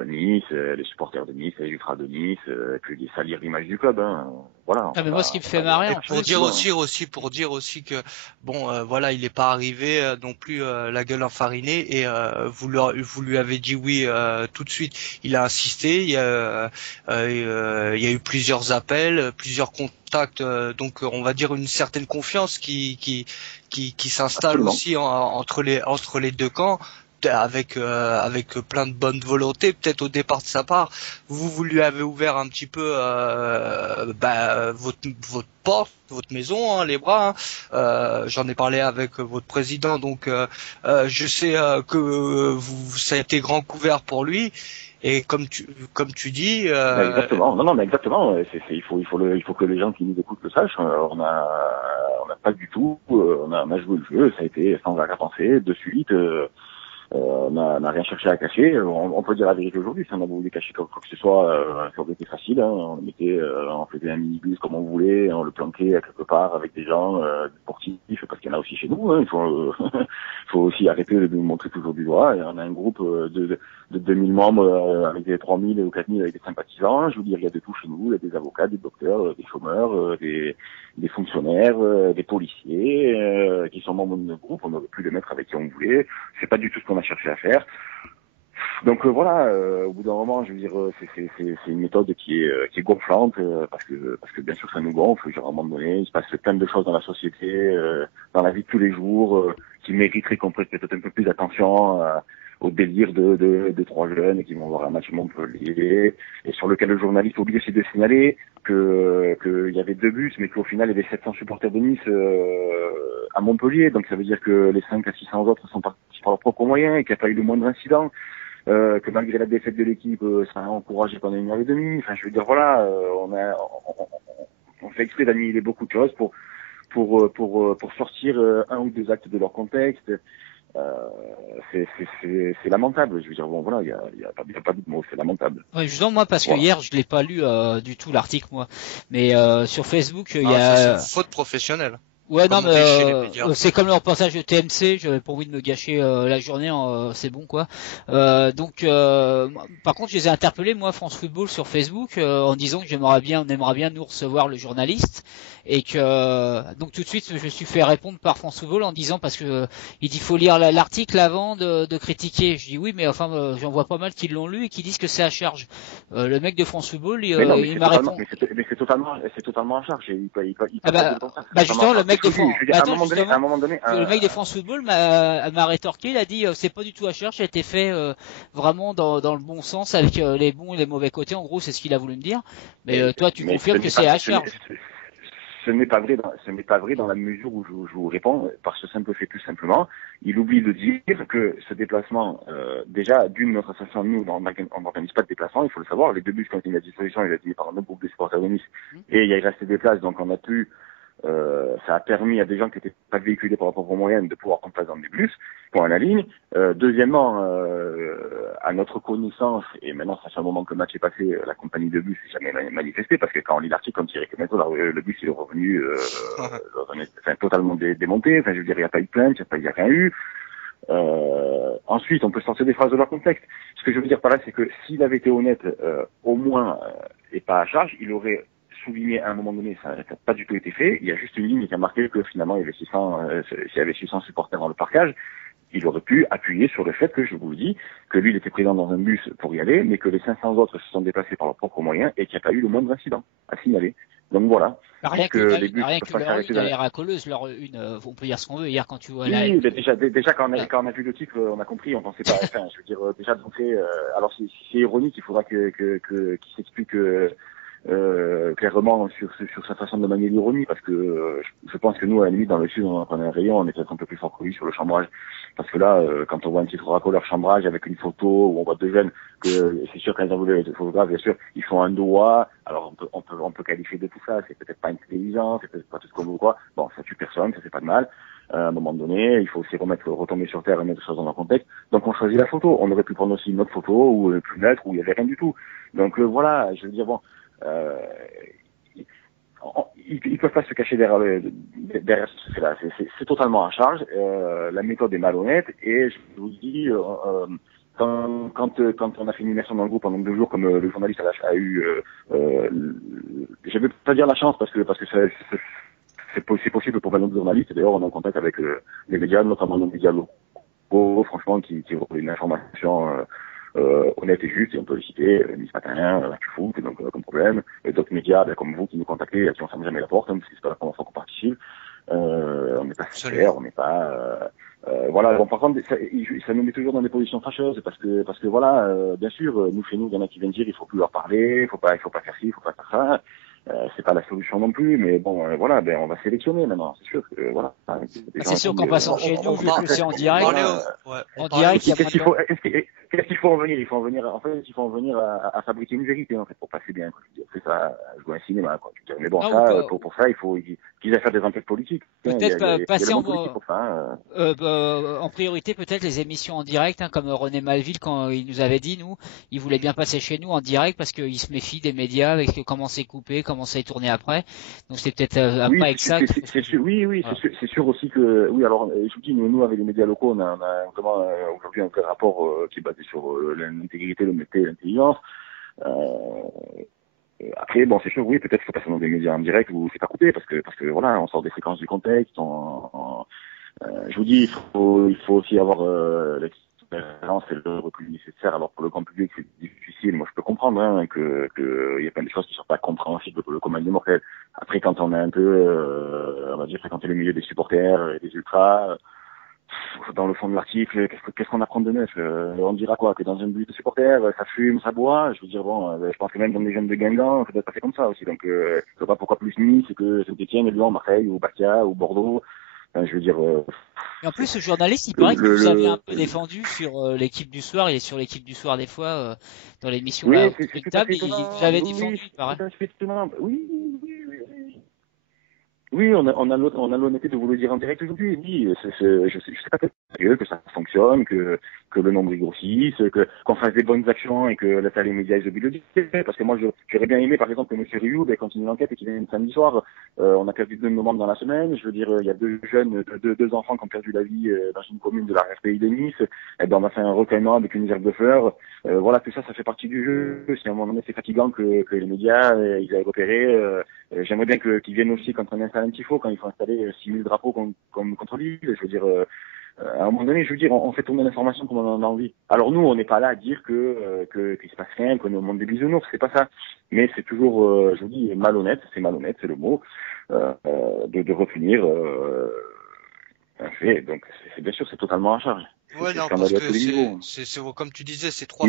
Nice, les supporters de Nice, les ultras de Nice, et puis salir l'image du club. Hein. Voilà. Ah, mais moi, ce qui me fait marrer, en pour fait, dire aussi que bon, voilà, il n'est pas arrivé non plus la gueule enfarinée et vous lui avez dit oui tout de suite. Il a insisté. Il y a eu plusieurs appels, plusieurs contacts, donc on va dire une certaine confiance qui s'installe Absolument. aussi entre les deux camps. Avec plein de bonne volonté, peut-être au départ de sa part, vous lui avez ouvert un petit peu votre porte, votre maison, hein, les bras. J'en ai parlé avec votre président, donc je sais que ça a été grand couvert pour lui. Et comme tu dis, Exactement. Non, mais exactement. Il faut que les gens qui nous écoutent le sachent. On n'a pas du tout. On a joué le jeu. Ça a été sans arrière-pensée, de suite. On n'a rien cherché à cacher. On peut dire la vérité aujourd'hui. Si on a voulu cacher quoi que ce soit, ça aurait été facile. Hein. On faisait un minibus comme on voulait, on le planquait à quelque part avec des gens sportifs, parce qu'il y en a aussi chez nous. Hein. Il faut aussi arrêter de nous montrer toujours du doigt. Et on a un groupe de 2000 membres avec des 3000 ou 4000 avec des sympathisants. Je veux dire, il y a de tout chez nous. Il y a des avocats, des docteurs, des chômeurs, des fonctionnaires, des policiers qui sont membres de notre groupe. On aurait pu les mettre avec qui on voulait. C'est pas du tout ce qu'on a cherché à faire. Donc voilà, au bout d'un moment, je veux dire, c'est une méthode qui est gonflante parce que bien sûr ça nous gonfle. Genre à un moment donné, il se passe plein de choses dans la société, dans la vie de tous les jours, qui mériteraient qu'on prête peut-être un peu plus d'attention au délire de 3 jeunes qui vont voir un match Montpellier et sur lequel le journaliste oublie aussi de signaler que il y avait 2 bus, mais qu'au final il y avait 700 supporters de Nice à Montpellier. Donc ça veut dire que les 500 à 600 autres sont partis par leurs propres moyens et qu'il n'y a pas eu le moindre incident. Que malgré la défaite de l'équipe, ça a encouragé pendant 1h30. Enfin, je veux dire, voilà, on fait exprès d'annihiler beaucoup de choses pour sortir 1 ou 2 actes de leur contexte. C'est lamentable. Je veux dire, bon, voilà, il y a pas de mots, c'est lamentable. Ouais, justement, moi, parce que Voilà. hier, je l'ai pas lu du tout l'article, moi. Mais sur Facebook, il y ça, a... c'est une faute professionnelle. Ouais, non, Comme on dit chez les mais médias. c'est comme le reportage de TMC, j'avais pas envie de me gâcher la journée, c'est bon quoi. Donc, par contre, je les ai interpellés, moi, France Football sur Facebook, en disant que on aimerait bien nous recevoir le journaliste, et que donc tout de suite, je me suis fait répondre par France Football en disant parce que il dit faut lire l'article avant de critiquer. Je dis oui, mais enfin, j'en vois pas mal qui l'ont lu et qui disent que c'est à charge. Le mec de France Football, il m'a répondu. Mais c'est totalement en charge. Justement, le mec de France, à un moment donné, le mec de France Football m'a rétorqué, il a dit c'est pas du tout à charge, ça a été fait vraiment dans le bon sens avec les bons et les mauvais côtés. En gros, c'est ce qu'il a voulu me dire. Mais toi, tu confirmes que c'est à charge. Ce n'est pas vrai dans la mesure où je vous réponds par ce simple fait, tout simplement. Il oublie de dire que ce déplacement, déjà, notre association, nous, on n'organise pas de déplacement, il faut le savoir. Les 2 bus qui ont été mis à disposition, il a été mis par un autre groupe de supporters de Nice. Et il restait des places, donc on a pu, ça a permis à des gens qui n'étaient pas véhiculés par leurs propres moyens de pouvoir prendre place dans des bus, point à la ligne. Deuxièmement, à notre connaissance, et maintenant ça fait un moment que le match est passé, la compagnie de bus n'est jamais manifestée, parce que quand on lit l'article, on dirait que maintenant le bus est revenu totalement démonté. Enfin, je veux dire, il n'y a pas eu de plainte, il n'y a rien eu. Ensuite, on peut sortir des phrases de leur contexte. Ce que je veux dire par là, c'est que s'il avait été honnête, au moins, et pas à charge, il aurait souligné à un moment donné, ça n'a pas du tout été fait. Il y a juste une ligne qui a marqué que finalement il y avait 600 supporters dans le parkage. Il aurait pu appuyer sur le fait que, je vous le dis, que lui il était présent dans un bus pour y aller, mais que les 500 autres se sont déplacés par leurs propres moyens et qu'il n'y a pas eu le moindre incident à signaler. Donc voilà. Rien que leur une d'ailleurs à Coleuse, on peut dire ce qu'on veut. Hier quand tu vois là. Oui, déjà quand on a vu le titre, on a compris, on pensait pas. Enfin, je veux dire déjà d'entrée. Alors si c'est ironique, il faudra qu'il s'explique clairement sur sa façon de manier l'ironie, parce que je pense que nous, à la limite, dans le sud, on en prenait un rayon, on est peut-être un peu plus fort que lui sur le chambrage. Parce que là, quand on voit un titre racoleur chambrage avec une photo où on voit deux jeunes, que c'est sûr quand ils ont voulu les photographes, bien sûr, ils font un doigt. Alors on peut qualifier de tout ça, c'est peut-être pas intelligent, c'est peut-être pas tout ce qu'on veut ou quoi. Bon, ça tue personne, ça fait pas de mal. À un moment donné, il faut aussi retomber sur terre et mettre les choses dans leur contexte. Donc on choisit la photo. On aurait pu prendre aussi une autre photo ou plus neutre où il y avait rien du tout. Donc voilà, je veux dire bon, ils peuvent pas se cacher derrière ce fait-là. C'est totalement à charge. La méthode est malhonnête et je vous dis, quand on a fait une immersion dans le groupe pendant 2 jours, comme le journaliste a eu, je vais pas dire la chance parce que c'est possible pour plein d'autres journalistes. D'ailleurs, on est en contact avec les médias, notamment les médias locaux, franchement, qui ont une information honnête et juste, et on peut le citer, Nice Matin, Actu Foot, donc comme problème, et d'autres médias comme vous qui nous contactez, à qui on ferme jamais la porte, parce que c'est pas la première fois qu'on participe. On n'est pas sincère, on n'est pas voilà. Bon, par contre, ça nous met toujours dans des positions fâcheuses parce que voilà, bien sûr, nous chez nous, il y en a qui viennent dire il faut plus leur parler, il faut pas faire ci, il faut pas faire ça. C'est pas la solution non plus, mais bon, voilà, ben on va sélectionner maintenant, c'est sûr que voilà. C'est sûr qu'en passant chez nous, vu que c'est en direct, en direct, qu'est-ce qu'il faut en venir? Il faut en venir à fabriquer une vérité en fait pour passer bien. Quoi. C'est ça, jouer un cinéma quoi. Mais bon, pour ça, il faut qu'ils aient fait des enquêtes politiques. Peut-être passer en priorité peut-être les émissions en direct, hein, comme René Malville quand il nous avait dit, nous, il voulait bien passer chez nous en direct parce qu'il se méfie des médias avec comment c'est coupé, comment c'est tourné après. Donc c'est peut-être après exact. C'est sûr, c'est sûr aussi que oui. Alors je vous dis, nous avec les médias locaux, on a vraiment aujourd'hui un rapport qui est basé sur l'intégrité, l'honnêteté, l'intelligence. Après, bon, c'est sûr, oui, peut-être qu'il faut passer dans des médias en direct où c'est pas coupé parce que voilà, on sort des séquences du contexte. Je vous dis, il faut aussi avoir l'expérience et le recul nécessaire. Alors pour le grand public, c'est difficile. Moi, je peux comprendre que il y a plein de choses qui sont pas compréhensibles pour le commun des mortels. Après, quand on a un peu, on va dire, fréquenté le milieu des supporters et des ultras. Dans le fond de l'article, qu'est-ce qu'on apprend de neuf on dira quoi? Que dans un but de supporter, ça fume, ça boit. Je veux dire, bon, je pense que même dans les jeunes de Guingamp, ça doit se passer comme ça aussi. Donc, je sais pas pourquoi plus Nice que Saint-Etienne, Lyon, Marseille, ou Bastia, ou Bordeaux. Je veux dire... Et en plus, ce journaliste, il paraît que vous avez un peu défendu sur l'équipe du soir. Il est sur l'équipe du soir des fois, dans l'émission. Oui, c'est table, vous avez défendu, il paraît. Oui. Oui, on a l'honnêteté de vous le dire en direct aujourd'hui. Oui, je sais pas que ça fonctionne, que le nombre y grossisse, qu'on fasse des bonnes actions et que les médias ils oublient de le dire. Parce que moi, j'aurais bien aimé, par exemple, que M. Rioux continue l'enquête et qu'il vienne samedi soir. On a perdu 2 membres dans la semaine. Je veux dire, il y a 2 jeunes, deux enfants qui ont perdu la vie dans une commune de la RPI de Nice. Et ben, on a fait un recueillement avec une gerbe de fleurs. Voilà, tout ça, ça fait partie du jeu. Si à un moment donné c'est fatigant que les médias ils aient repéré, j'aimerais bien qu'ils viennent aussi quand on installe un tifo, quand il faut installer 6000 drapeaux comme contre Lille. Je veux dire, à un moment donné, je veux dire, on fait tourner l'information comme on en a envie. Alors nous, on n'est pas là à dire qu'il se passe rien, qu'on est au monde des bisounours, c'est pas ça. Mais c'est toujours, je vous dis, malhonnête, c'est le mot, de retenir un fait. Donc, bien sûr, c'est totalement à charge. Ouais, non, parce que c'est comme tu disais, c'est 3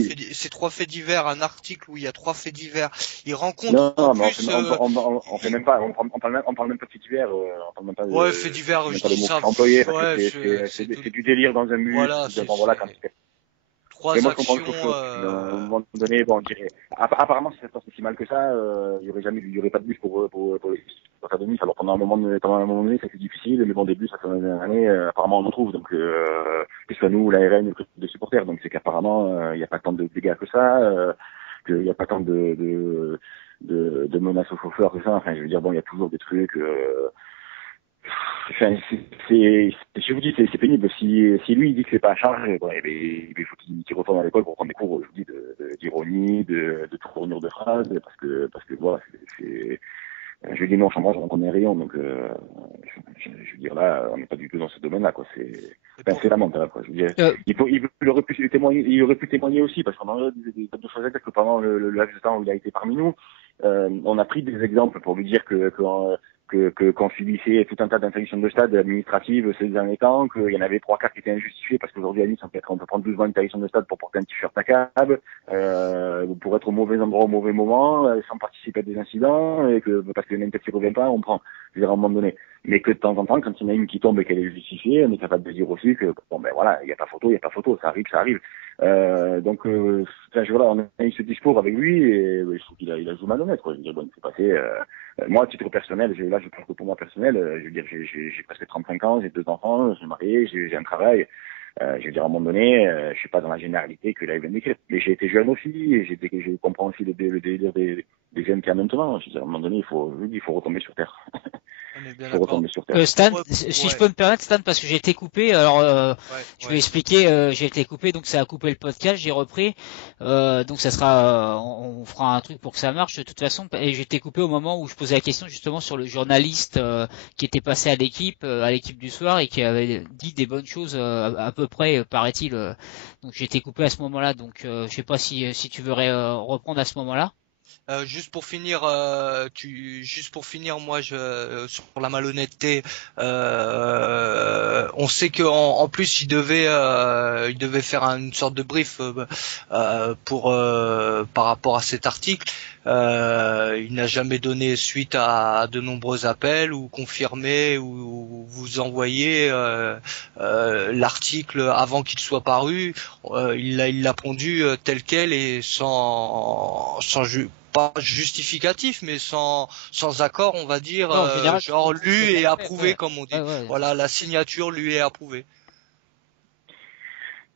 faits divers, un article où il y a 3 faits divers. Ils rencontrent non, mais plus, on fait même pas, on parle même pas de faits divers, on parle même pas de. Ouais, faits divers, je dis ça. Employé, c'est du délire dans un but. Voilà, quand 3 mais moi, actions. À un moment donné, bon, je dirais, apparemment, si ça se passe aussi mal que ça, il y aurait pas de bus pour les supporters de Nice. Alors pendant un moment donné, ça c'est difficile, mais bon, des bus, ça fait une année, apparemment, on en trouve. Donc, que ce soit nous, la RN, des supporters. Donc, c'est qu'apparemment, il n'y a pas tant de dégâts que ça, qu'il n'y a pas tant de menaces aux chauffeurs que ça. Enfin, je veux dire, bon, il y a toujours des trucs. Enfin, je vous dis, c'est pénible. Si lui il dit que c'est pas à charge, bon, il faut qu'il retourne à l'école pour prendre des cours, je vous dis, d'ironie, de tournure de phrases, parce que voilà, je dis non, en chambrage, on connaît rien, donc je veux dire là, on n'est pas du tout dans ce domaine-là, quoi. C'est lamentable, quoi. Je veux dire, il aurait pu témoigner aussi, parce qu'on a des choses exactes que pendant le laps de temps où il a été parmi nous, on a pris des exemples pour lui dire que qu'on subissait tout un tas d'interdictions de stade administratives ces derniers temps, qu'il y en avait 3-4 qui étaient injustifiées, parce qu'aujourd'hui à Nice on peut prendre 12 mois d'interdiction de stade pour porter un t-shirt à câble, pour être au mauvais endroit au mauvais moment, sans participer à des incidents, et que parce qu'il y en a une tête qui revient pas, on prend, je veux dire, à un moment donné. Mais que de temps en temps, quand il y en a une qui tombe et qu'elle est justifiée, on est capable de dire aussi que bon ben voilà, il n'y a pas photo, ça arrive. Donc voilà, on a eu ce discours avec lui et je trouve qu'il a joué malhonnête, quoi. Je veux dire, bon, c'est passé. Moi, à titre personnel, là, je parle que pour moi personnel. Je veux dire, j'ai presque 35 ans, j'ai 2 enfants, je suis marié, j'ai un travail. Je veux dire, à un moment donné, je suis pas dans la généralité que là il vient de décrire. Mais j'ai été jeune aussi, et je comprends aussi le délire des jeunes qu'il y a maintenant. Je veux dire, à un moment donné, il faut retomber sur terre. On est bien Il faut d'accord. retomber sur terre. Stan, Ouais, si je peux me permettre, Stan, parce que j'ai été coupé, alors je vais expliquer, j'ai été coupé, donc ça a coupé le podcast, j'ai repris, donc ça sera, on fera un truc pour que ça marche de toute façon, et j'ai été coupé au moment où je posais la question justement sur le journaliste qui était passé à l'équipe du soir et qui avait dit des bonnes choses à peu près, paraît-il, donc j'ai été coupé à ce moment-là, donc je sais pas si tu veux reprendre à ce moment-là. Juste pour finir, moi, sur la malhonnêteté, on sait que en plus il devait faire une sorte de brief par rapport à cet article. Il n'a jamais donné suite à de nombreux appels ou confirmé ou vous envoyez l'article avant qu'il soit paru. Il l'a pondu tel quel et pas justificatif, mais sans accord, on va dire, Non, en général, genre lu et approuvé, ouais. comme on dit. Ouais. Voilà, la signature lu et approuvée.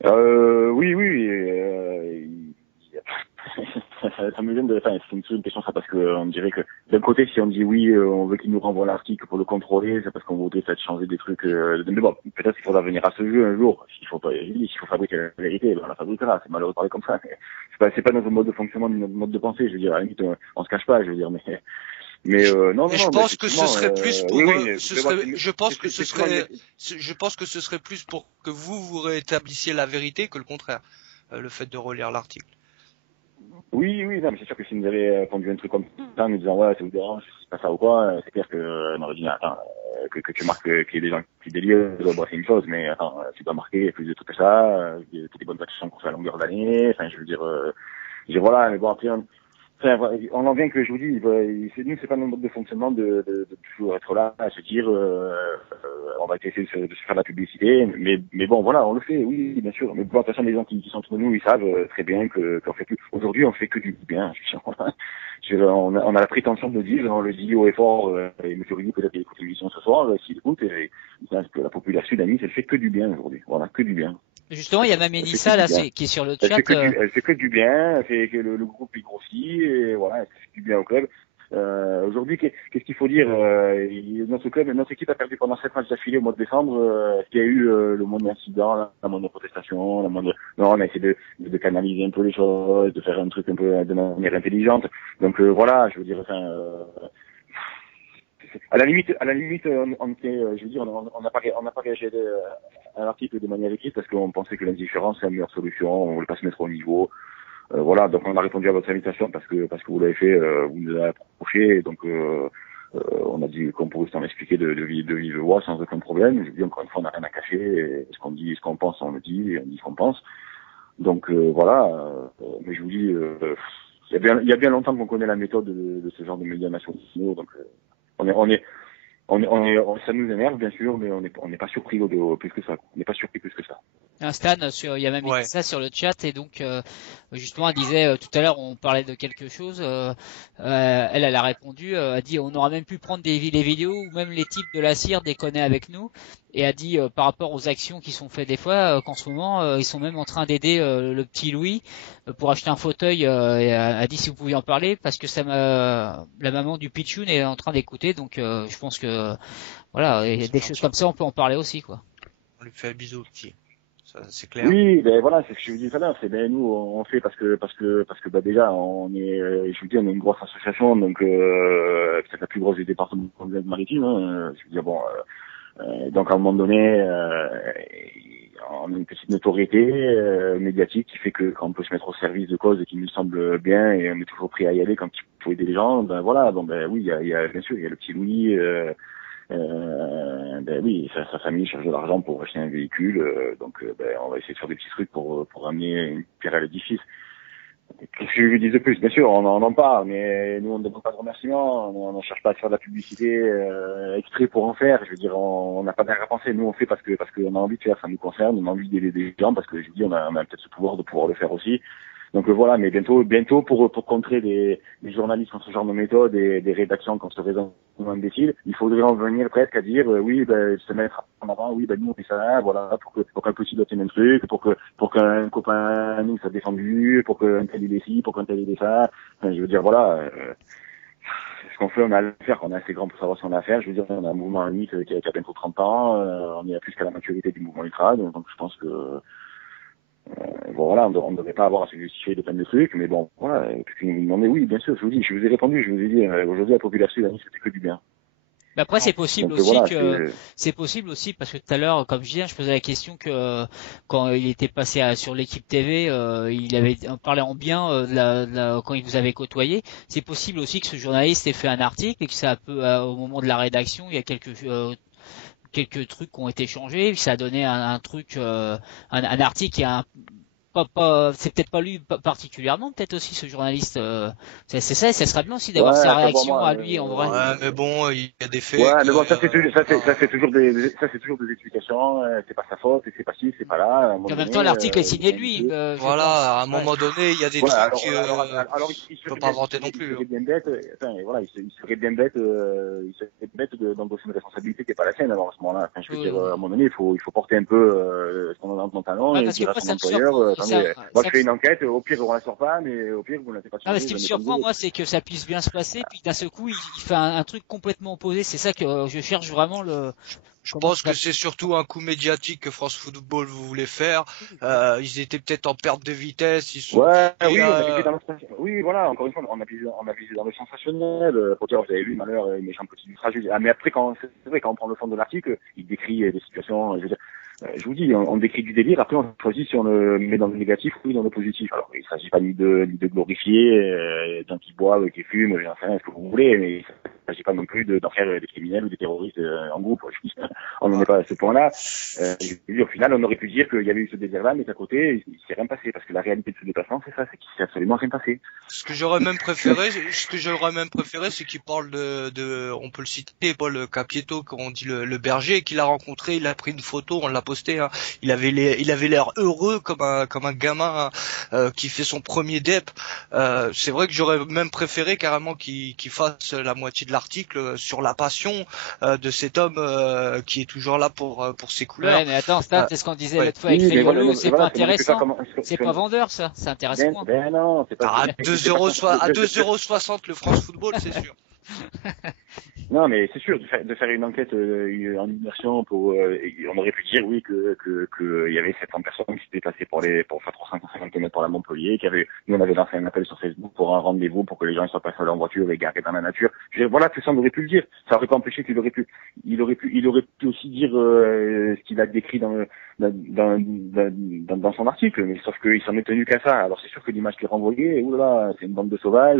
Oui. Ça me gêne c'est une question ça parce que on dirait que d'un côté si on dit oui on veut qu'il nous renvoie l'article pour le contrôler c'est parce qu'on voudrait peut-être changer des trucs mais bon peut-être qu'il faudra venir à ce jeu un jour s'il faut fabriquer la vérité on la fabriquera c'est malheureux de parler comme ça c'est pas notre mode de fonctionnement notre mode de pensée je veux dire à la limite on se cache pas je veux dire mais non je pense que ce serait plus pour je pense que ce serait plus pour que vous rétablissiez la vérité que le contraire, le fait de relire l'article. Oui, non, mais c'est sûr que s'il nous avait pondu un truc comme ça, en nous disant, ouais, ça vous dérange, c'est pas ça ou quoi, c'est clair qu'on aurait dit, attends, que tu marques qu'il y ait des gens qui délirent, bon, c'est une chose, mais attends, tu dois marquer plus de trucs que ça, toutes les bonnes actions qu'on fait à longueur d'année, enfin, je veux dire, voilà, mais bon, après, on en vient que je vous dis, nous, c'est pas notre mode de fonctionnement de toujours être là, à se dire, on va essayer de se faire de la publicité, mais bon, voilà, on le fait, oui, bien sûr. Mais bon, de toute façon, les gens qui sont entre nous, ils savent très bien qu'on fait plus. Aujourd'hui, on fait que du bien. On a la prétention de le dire, on le dit haut et fort, et M. Rudy peut-être qu'il écoute l'émission ce soir, s'il écoute, et que la population d'Amis, elle fait que du bien aujourd'hui. Voilà, que du bien. Justement, il y a même Enissa là, qui est sur le chat. Elle fait que du bien, elle fait que le groupe il grossit, et voilà, elle fait du bien au club. Aujourd'hui, qu'est-ce qu'il faut dire notre équipe a perdu pendant 7 matchs d'affilée au mois de décembre. Il y a eu le moindre incident, la moindre protestation, non, on a essayé de canaliser un peu les choses, de faire un truc un peu de manière intelligente. Donc voilà, je veux dire, à la limite, on était, je veux dire, on n'a pas réagi à l'article de manière écrite parce qu'on pensait que l'indifférence c'est la meilleure solution, on voulait pas se mettre au niveau. Voilà, donc on a répondu à votre invitation parce que vous l'avez fait, vous nous avez approché, donc on a dit qu'on pouvait s'en expliquer de vive voix sans aucun problème. Je dis encore une fois, on n'a rien à cacher, et ce qu'on dit, ce qu'on pense, on le dit, et on dit ce qu'on pense. Donc voilà, mais je vous dis, il y a bien longtemps qu'on connaît la méthode de ce genre de médias nationaux, donc ça nous énerve bien sûr, mais on n'est pas surpris plus que ça. On n'est pas surpris plus que ça. Stan, il y a même ça sur le chat et donc justement elle disait tout à l'heure on parlait de quelque chose, elle a répondu, a dit on aurait même pu prendre des vidéos où même les types de la cire déconnaient avec nous et a dit par rapport aux actions qui sont faites des fois qu'en ce moment ils sont même en train d'aider le petit Louis pour acheter un fauteuil et a dit si vous pouviez en parler parce que la maman du Pichoun est en train d'écouter donc je pense que voilà et des choses comme ça on peut en parler aussi quoi. On lui fait un bisou petit. C'est clair. Oui, ben voilà, c'est ce que je vous dis tout à l'heure. C'est nous, on fait parce que déjà, je vous dis, on est une grosse association, donc c'est la plus grosse du département maritime. Je veux dire bon, donc à un moment donné, on a une petite notoriété médiatique qui fait que quand on peut se mettre au service de causes qui nous semblent bien et on est toujours prêt à y aller quand il faut aider les gens, ben voilà, bon ben oui, il y a bien sûr, il y a le petit Louis, ben oui, sa famille cherche de l'argent pour acheter un véhicule, donc ben on va essayer de faire des petits trucs pour amener une pierre à l'édifice. Qu'est-ce que je lui dis de plus? Bien sûr, on en parle, mais nous on ne demande pas de remerciements, on ne cherche pas à faire de la publicité exprès pour en faire. Je veux dire, on n'a pas d'air à penser. Nous on fait parce qu'on a envie de faire, ça nous concerne, on a envie d'aider des gens parce que je vous dis, on a peut-être ce pouvoir de pouvoir le faire aussi. Donc voilà, mais bientôt pour contrer des journalistes qui ont ce genre de méthode et des rédactions qui ont ce raisonnement imbécile, il faudrait en venir presque à dire oui, ben se mettre en avant, oui, ben nous on fait ça, voilà, pour qu'un petit obtienne un truc, pour qu'un copain nous soit défendu, pour qu'un tel il est ci, pour qu'un tel il est ça. Enfin, je veux dire voilà, ce qu'on fait, on a à le faire, on est assez grand pour savoir ce qu'on a à faire. Je veux dire, on a un mouvement unique qui a bientôt 30 ans, on est à plus qu'à la maturité du mouvement ultra, donc je pense que bon voilà, on ne devrait pas avoir à se justifier de plein de trucs, mais bon, voilà, et puis vous me demandez, oui, bien sûr, je vous ai répondu, je vous ai dit, aujourd'hui la population il a dit que c'était que du bien. Mais après, c'est possible Donc, aussi voilà, c'est possible aussi parce que tout à l'heure, comme je disais, je posais la question que quand il était passé sur l'équipe TV, il avait parlé en bien quand il vous avait côtoyé. C'est possible aussi que ce journaliste ait fait un article et que ça peut, au moment de la rédaction, il y a quelques trucs qui ont été changés, puis ça a donné un truc, un article qui a c'est peut-être pas lu particulièrement, peut-être aussi ce journaliste. C'est ça, et ça serait bien aussi d'avoir sa réaction à lui en vrai. Ouais, mais bon, il y a des faits. Ouais, mais bon, ça c'est toujours des explications. C'est pas sa faute, et c'est pas ci, c'est pas là. En même temps, l'article est signé de lui. Voilà, à un moment donné, il y a des trucs. Alors, il faut pas inventer non plus. Il serait bien bête. Enfin, voilà, il serait bien bête d'endosser une responsabilité qui est pas la sienne. Alors à ce moment-là, enfin, je veux dire, à un moment donné, il faut porter un peu son pantalon et dire à son employeur. Moi, je fais une enquête. Au pire, on la sort pas, mais au pire, vous ne l'avez pas. Ce qui me surprend, moi, c'est que ça puisse bien se passer, puis d'un seul coup, il fait un truc complètement opposé. C'est ça que je cherche vraiment Je pense que c'est surtout un coup médiatique que France Football voulait faire. Ils étaient peut-être en perte de vitesse. Oui, voilà. Encore une fois, on a visé dans le sensationnel. Pour dire, vous avez vu, malheur, méchant petit ultra. Mais après, c'est vrai, quand on prend le fond de l'article, il décrit des situations. Je veux dire, je vous dis, on décrit du délire. Après, on choisit si on le met dans le négatif ou dans le positif. Alors, il s'agit pas ni de glorifier des gens qui boivent, qui fument, j'en sais rien, ce que vous voulez, mais il s'agit pas non plus d'en faire des criminels ou des terroristes en groupe. On n'en est pas à ce point-là. Au final, on aurait pu dire qu'il y avait eu ce désir-là, mais qu'à côté, il s'est rien passé. Parce que la réalité de ce déplacement, c'est ça, c'est qu'il s'est absolument rien passé. Ce que j'aurais même préféré, c'est qu'il parle on peut le citer, Paul Capieto, quand on dit le berger, qu'il a rencontré, il a pris une photo, on l'a posté, hein. Il avait l'air heureux comme un gamin qui fait son premier DEP. C'est vrai que j'aurais même préféré carrément qu'il fasse la moitié de l'article sur la passion de cet homme qui est toujours là pour ses couleurs. Ouais, mais attends, Stan, c'est ce qu'on disait l'autre fois avec Riolo, c'est pas intéressant. C'est pas vendeur, ça. C'est intéressant. Ben non, c'est pas. À 2,60€ le France Football, c'est sûr. Non, mais c'est sûr, de faire une enquête en immersion on aurait pu dire, oui, que il y avait 700 personnes qui s'étaient passées pour faire 350 km pour la Montpellier, nous on avait lancé un appel sur Facebook pour un rendez-vous pour que les gens soient passés à leur voiture et garés dans la nature. Voilà, tout ça on aurait pu le dire. Ça aurait pas empêché qu'il aurait pu aussi dire ce qu'il a décrit dans son article, mais sauf qu'il s'en est tenu qu'à ça. Alors c'est sûr que l'image qu'il renvoyait, oulala, c'est une bande de sauvages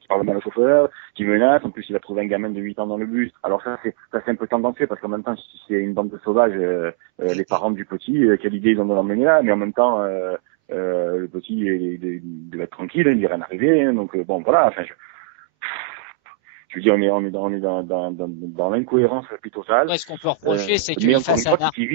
qui parlent mal au chauffeur, qui menace. En plus, il a trouvé un gamin de 8 ans dans le bus. Alors ça c'est un peu tendancieux parce qu'en même temps, si c'est une bande de sauvages, les parents du petit, quelle idée ils ont de l'emmener là, mais en même temps, le petit il doit être tranquille, il n'y a rien arrivé, hein, donc bon voilà. Enfin, je veux dire, on est dans l'incohérence plutôt sale. Ouais, ce qu'on peut reprocher, c'est qu'il fasse un art. Qui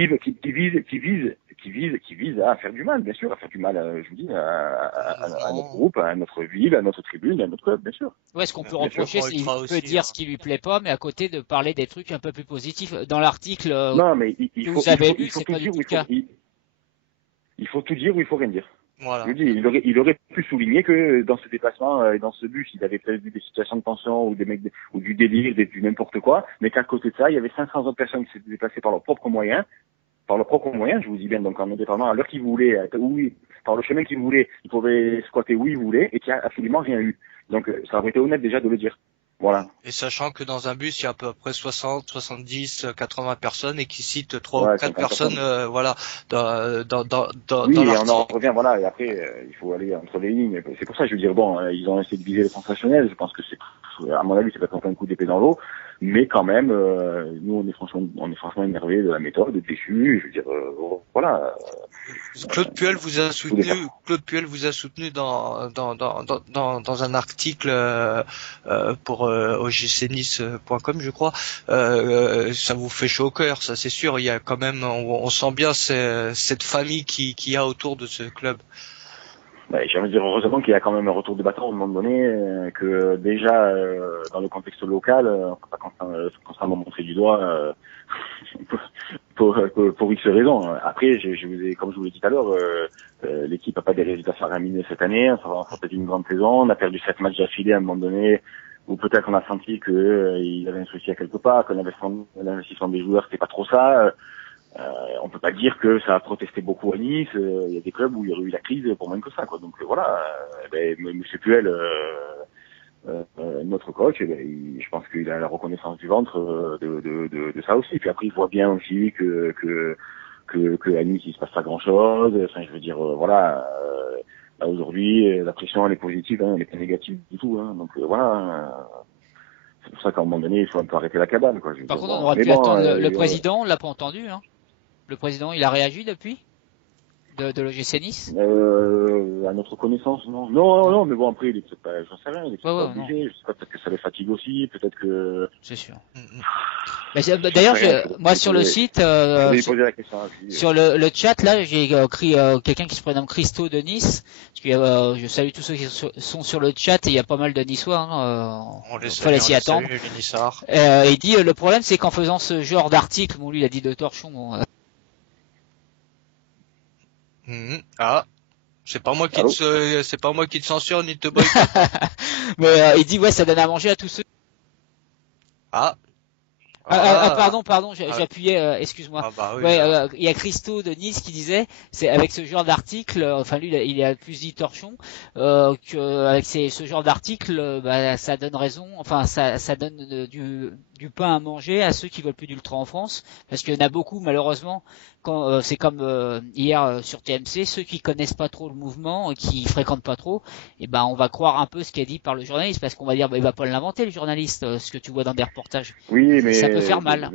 vise à faire du mal, bien sûr, à faire du mal, je vous dis, à notre groupe, à notre ville, à notre tribune, à notre club, bien sûr. Ouais, ce qu'on peut reprocher, c'est qu'il peut dire ce qui lui plaît pas, mais à côté de parler des trucs un peu plus positifs. Dans l'article que vous avez lu, c'est pas du tout le cas. Il faut tout dire ou il faut rien dire. Voilà. Je dis, il aurait pu souligner que dans ce déplacement et dans ce bus, il avait peut-être vu des situations de tension ou ou du délire, du n'importe quoi, mais qu'à côté de ça, il y avait 500 autres personnes qui s'étaient déplacées par leurs propres moyens, je vous dis bien, donc en indépendant à l'heure qu'ils voulaient, par le chemin qu'ils voulaient, ils pouvaient squatter où ils voulaient et qu'il n'y a absolument rien eu. Donc ça aurait été honnête déjà de le dire. Voilà. Et sachant que dans un bus, il y a à peu près 60, 70, 80 personnes et qui citent 3 ou Ouais, 4 50 personnes, personnes. voilà, Oui, dans et on en l'article. revient, voilà, et après, il faut aller entre les lignes. C'est pour ça que je veux dire, bon, ils ont essayé de viser le sensationnel, je pense que à mon avis, c'est pas tant un coup d'épée dans l'eau, mais quand même, nous, on est franchement énervés de la méthode, déçus, je veux dire, voilà, Claude tous les Puel vous a soutenu dans un article pour ogcnice.com, je crois. Ça vous fait chaud au cœur, ça c'est sûr. Il y a quand même, on sent bien cette famille qui y a autour de ce club. j'ai envie de dire, heureusement qu'il y a quand même un retour de bâton à un moment donné, que déjà, dans le contexte local, on peut pas constamment montrer du doigt, pour X raisons. Après, comme je vous l'ai dit tout à l'heure, l'équipe a pas des résultats faramineux cette année. Ça va peut-être une grande saison. On a perdu 7 matchs d'affilée à un moment donné, où peut-être on a senti que il y avait un souci à quelque part, que l'investissement des joueurs c'était pas trop ça. On peut pas dire que ça a protesté beaucoup à Nice. Il y a des clubs où il y aurait eu la crise pour moins que ça, quoi. Donc voilà. Monsieur Puel. Notre coach, je pense qu'il a la reconnaissance du ventre de ça aussi. Puis après, il voit bien aussi que à Nice, il se passe pas grand-chose. Enfin, je veux dire, voilà. Là aujourd'hui, la pression elle est positive, hein, elle est pas négative du tout. Hein, donc voilà. C'est pour ça qu'à un moment donné, il faut un peu arrêter la cabane, quoi. Je veux Par dire, contre, on bon. aurait Mais pu bon, attendre le président, on l'a pas entendu, hein. Le président, il a réagi depuis de l'OGC Nice? à notre connaissance, non. Non, mais bon, après, il est peut-être pas, j'en sais rien, il est peut-être pas Ouais, non, obligé. Je sais pas, peut-être que ça les fatigue aussi, peut-être que, c'est sûr. Mm. D'ailleurs, j'en sais rien, moi sur le site, faudrait lui poser la question à lui. sur le chat là, j'ai écrit quelqu'un qui se prénomme Christo de Nice. Parce que je salue tous ceux qui sont sur le chat et il y a pas mal de Niçois. On les Fallait s'y attendre. salue, les Nissards. Il dit le problème c'est qu'en faisant ce genre d'article, bon lui il a dit de torchon. Bon, Ah, c'est pas moi Allô c'est pas moi qui te censure ni te boycotte. mais il dit ouais ça donne à manger à tous ceux. Ah, Pardon, Ah. j'appuyais, excuse-moi. Ah bah oui. Ouais, il y a Christo de Nice qui disait, c'est avec ce genre d'article, enfin lui il a plus dit torchon, que avec ce genre d'article, bah, ça donne raison, enfin ça donne du pain à manger à ceux qui veulent plus d'ultra en France, parce qu'il y en a beaucoup malheureusement. Quand c'est comme hier sur TMC, ceux qui connaissent pas trop le mouvement, qui fréquentent pas trop, et ben on va croire un peu ce qui est dit par le journaliste, parce qu'on va dire bah, il va pas l'inventer le journaliste, ce que tu vois dans des reportages. Oui, Ça peut faire mal.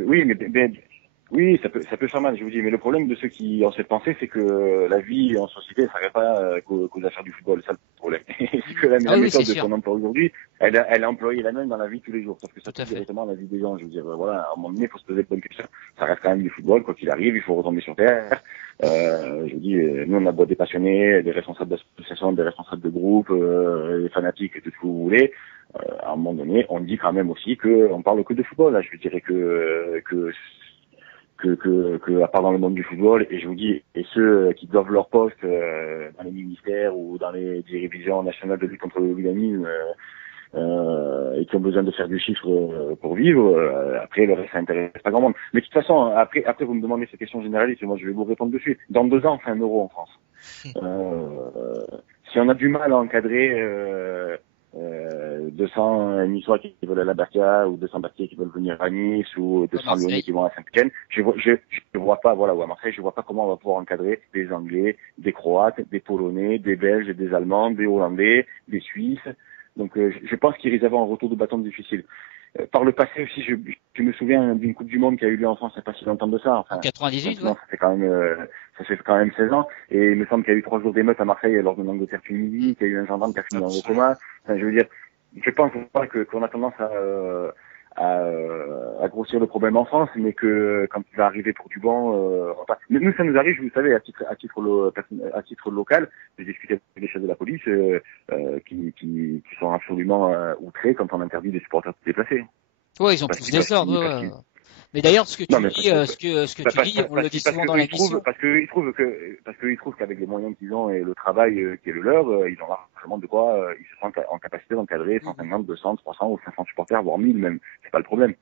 Oui, ça peut faire mal, je vous dis. Mais le problème de ceux qui ont cette pensée, c'est que la vie en société ne s'arrête pas qu'aux affaires du football. C'est ça le problème. C'est que la méthode qu'on emploie aujourd'hui, elle est employée la même dans la vie tous les jours. Parce que ça touche directement la vie des gens. Je veux dire, voilà, à un moment donné, il faut se poser de bonnes questions. Ça reste quand même du football, quoi qu'il arrive, il faut retomber sur terre. Je vous dis, nous on a beau des passionnés, des responsables d'associations, des responsables de groupes, des fanatiques, tout ce que vous voulez. À un moment donné, on dit quand même aussi qu'on parle que de football. Là, je dirais que à part dans le monde du football, et je vous dis, et ceux qui doivent leur poste dans les ministères ou dans les divisions nationales de lutte contre le hooliganisme et qui ont besoin de faire du chiffre pour vivre, après le reste ça intéresse pas grand monde. Mais de toute façon, après vous me demandez ces questions généralistes, et moi je vais vous répondre dessus. Dans 2 ans, on fait 1 euro en France. Si on a du mal à encadrer 200 Niçois qui veulent aller à Bastia, ou 200 Bastiais qui veulent venir à Nice, ou 200 Lyonnais qui vont à Saint-Etienne, je vois pas, voilà, ou à Marseille, je vois pas comment on va pouvoir encadrer des Anglais, des Croates, des Polonais, des Belges, des Allemands, des Hollandais, des Suisses. Donc je pense qu'il risque d'avoir un retour de bâton difficile. Par le passé aussi, je me souviens d'une Coupe du Monde qui a eu lieu en France il n'y a pas si longtemps de ça. Enfin, En 98, ouais. Ça fait quand même 16 ans. Et il me semble qu'il y a eu 3 jours d'émeutes à Marseille lors de l'Angleterre-Tunisie, qu'il y a eu un gendarme qui a fini dans le coma. Enfin, je veux dire, je pense pas qu'on a tendance à grossir le problème en France, mais que quand il va arriver pour du bon, mais nous ça nous arrive, vous savez, à titre local, j'ai discuté avec les chefs de la police qui sont absolument outrés quand on interdit des supporters de se déplacer. Ouais, ils ont plus des ordres. Ouais. Mais d'ailleurs, ce que tu dis, on le dit souvent dans l'émission. Parce qu'ils trouvent qu'avec les moyens qu'ils ont et le travail qui est le leur, ils ont largement de quoi, ils se sentent en capacité d'encadrer 150, 200, 300 ou 500 supporters, voire 1000 même. C'est pas le problème.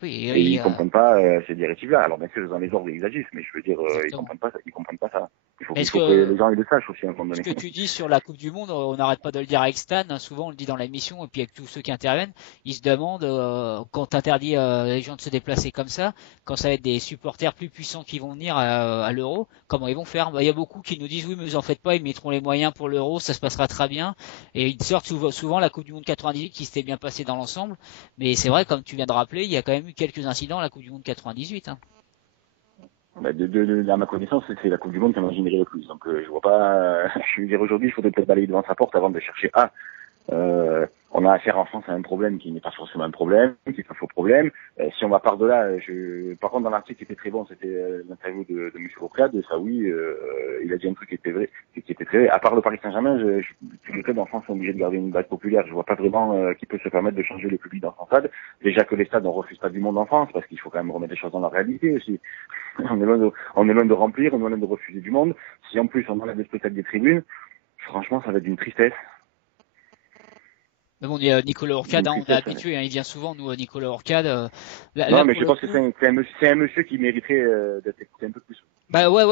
Oui, Et ils comprennent pas ces directives-là. Alors bien sûr, dans les ordres, ils agissent, mais je veux dire, ils comprennent pas ça. Il faut que les gens ils le sachent aussi à un moment donné. Ce que tu dis sur la Coupe du Monde, on n'arrête pas de le dire avec Stan, hein, souvent on le dit dans l'émission, et puis avec tous ceux qui interviennent, ils se demandent, quand t'interdis les gens de se déplacer comme ça, quand ça va être des supporters plus puissants qui vont venir à l'Euro, comment ils vont faire? Bah, y a beaucoup qui nous disent oui, mais vous en faites pas, ils mettront les moyens pour l'Euro, ça se passera très bien, et ils sortent souvent la Coupe du Monde 98 qui s'était bien passée dans l'ensemble, mais c'est vrai, comme tu viens de rappeler, il y a quand même eu quelques incidents à la Coupe du Monde 98. Hein. Bah, à ma connaissance, c'est la Coupe du Monde qui en a généré le plus. Donc, je vois pas. Je veux dire, aujourd'hui, il faudrait peut-être balayer devant sa porte avant de chercher. On a affaire en France à un problème qui n'est pas forcément un problème, qui est un faux problème. Si on va par delà, par contre, dans l'article qui était très bon, c'était l'interview de M. Rocade. Ça, oui, il a dit un truc qui était vrai, À part le Paris Saint-Germain, tous les clubs en France sont obligés de garder une base populaire. Je vois pas vraiment qui peut se permettre de changer le public dans son stade. Déjà que les stades, on refuse pas du monde en France, parce qu'il faut quand même remettre les choses dans la réalité aussi. On est loin de remplir, on est loin de refuser du monde. Si en plus on enlève le spectacle des tribunes, franchement, ça va être d'une tristesse. Mais bon, il y a Nicolas Orcade, on est habitué, hein, il vient souvent, nous, Nicolas Orcade. Non, mais je pense que c'est un monsieur qui mériterait d'être écouté un peu plus. Bah ouais,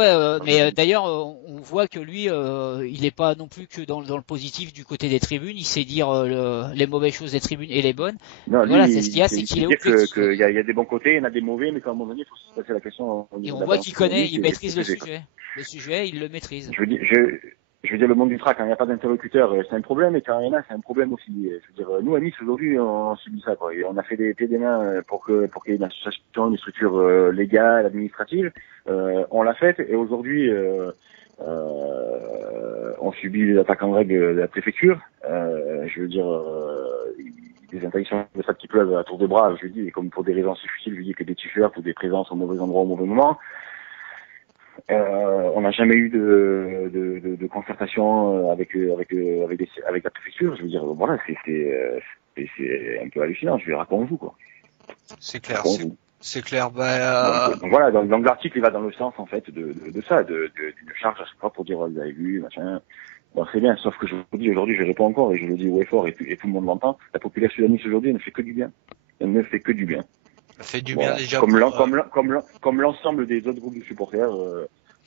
mais d'ailleurs, on voit que lui, il est pas non plus que dans le positif du côté des tribunes. Il sait dire les mauvaises choses des tribunes et les bonnes. Non, lui, voilà, c'est ce qu'il y a, c'est qu'il est objectif. Il y a des bons côtés, il y en a des mauvais, mais qu'à un moment donné, il faut se passer la question. Et on voit qu'il connaît, il maîtrise le sujet. Le sujet, il le maîtrise. Je veux dire, le monde du track, quand il n'y a pas d'interlocuteur, c'est un problème, et quand il y en a, c'est un problème aussi. Je veux dire, nous, à Nice, aujourd'hui, on subit ça, quoi. Et on a fait des pieds des mains pour qu'il y ait une association, une structure légale, administrative. On l'a faite, et aujourd'hui, on subit l'attaque en règle de la préfecture. Je veux dire, des interdictions de ça qui pleuvent à tour de bras, je dis, et comme pour des raisons assez futiles, je dis que des t-shirts ou des présences au mauvais endroit au mauvais moment. On n'a jamais eu de concertation avec la préfecture. Je veux dire, voilà, c'est un peu hallucinant. Je vais raconter vous, quoi. C'est clair. C'est clair. Donc voilà, donc l'article il va dans le sens en fait de ça, d'une charge à chaque fois pour dire vous avez vu, machin. Bon, c'est bien, sauf que je vous dis aujourd'hui, je réponds encore et je le dis haut et fort et tout le monde l'entend. La population de Nice aujourd'hui ne fait que du bien. Elle ne fait que du bien. Ça fait du bien déjà. Comme l'ensemble des autres groupes de supporters,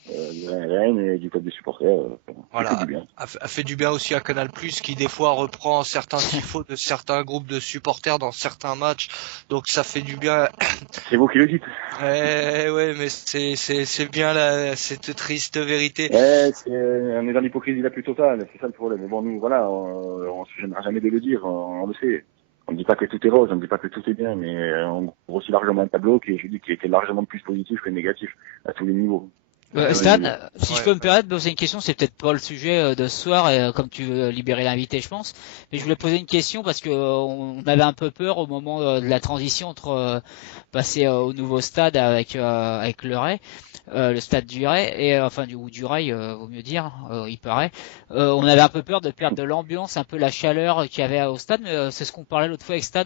Rennes et du club des supporters. Voilà. A fait du bien aussi à Canal+, qui des fois reprend certains tifos de certains groupes de supporters dans certains matchs. Donc ça fait du bien. C'est vous qui le dites. Ouais, mais c'est bien cette triste vérité. On est dans l'hypocrisie la plus totale. C'est ça le problème. Mais bon, nous, voilà, on se gênera jamais de le dire. On le sait. On ne dit pas que tout est rose, on ne dit pas que tout est bien, mais on grossit largement un tableau qui est largement plus positif que négatif à tous les niveaux. Stan, si je peux me permettre de poser une question, c'est peut-être pas le sujet de ce soir, et comme tu veux libérer l'invité, je pense, mais je voulais poser une question parce que on avait un peu peur au moment de la transition entre passer au nouveau stade avec le Ray, le stade du Ray, et enfin du Rail, vaut mieux dire, il paraît. On avait un peu peur de perdre de l'ambiance, un peu la chaleur qu'il y avait au stade, mais c'est ce qu'on parlait l'autre fois avec Stan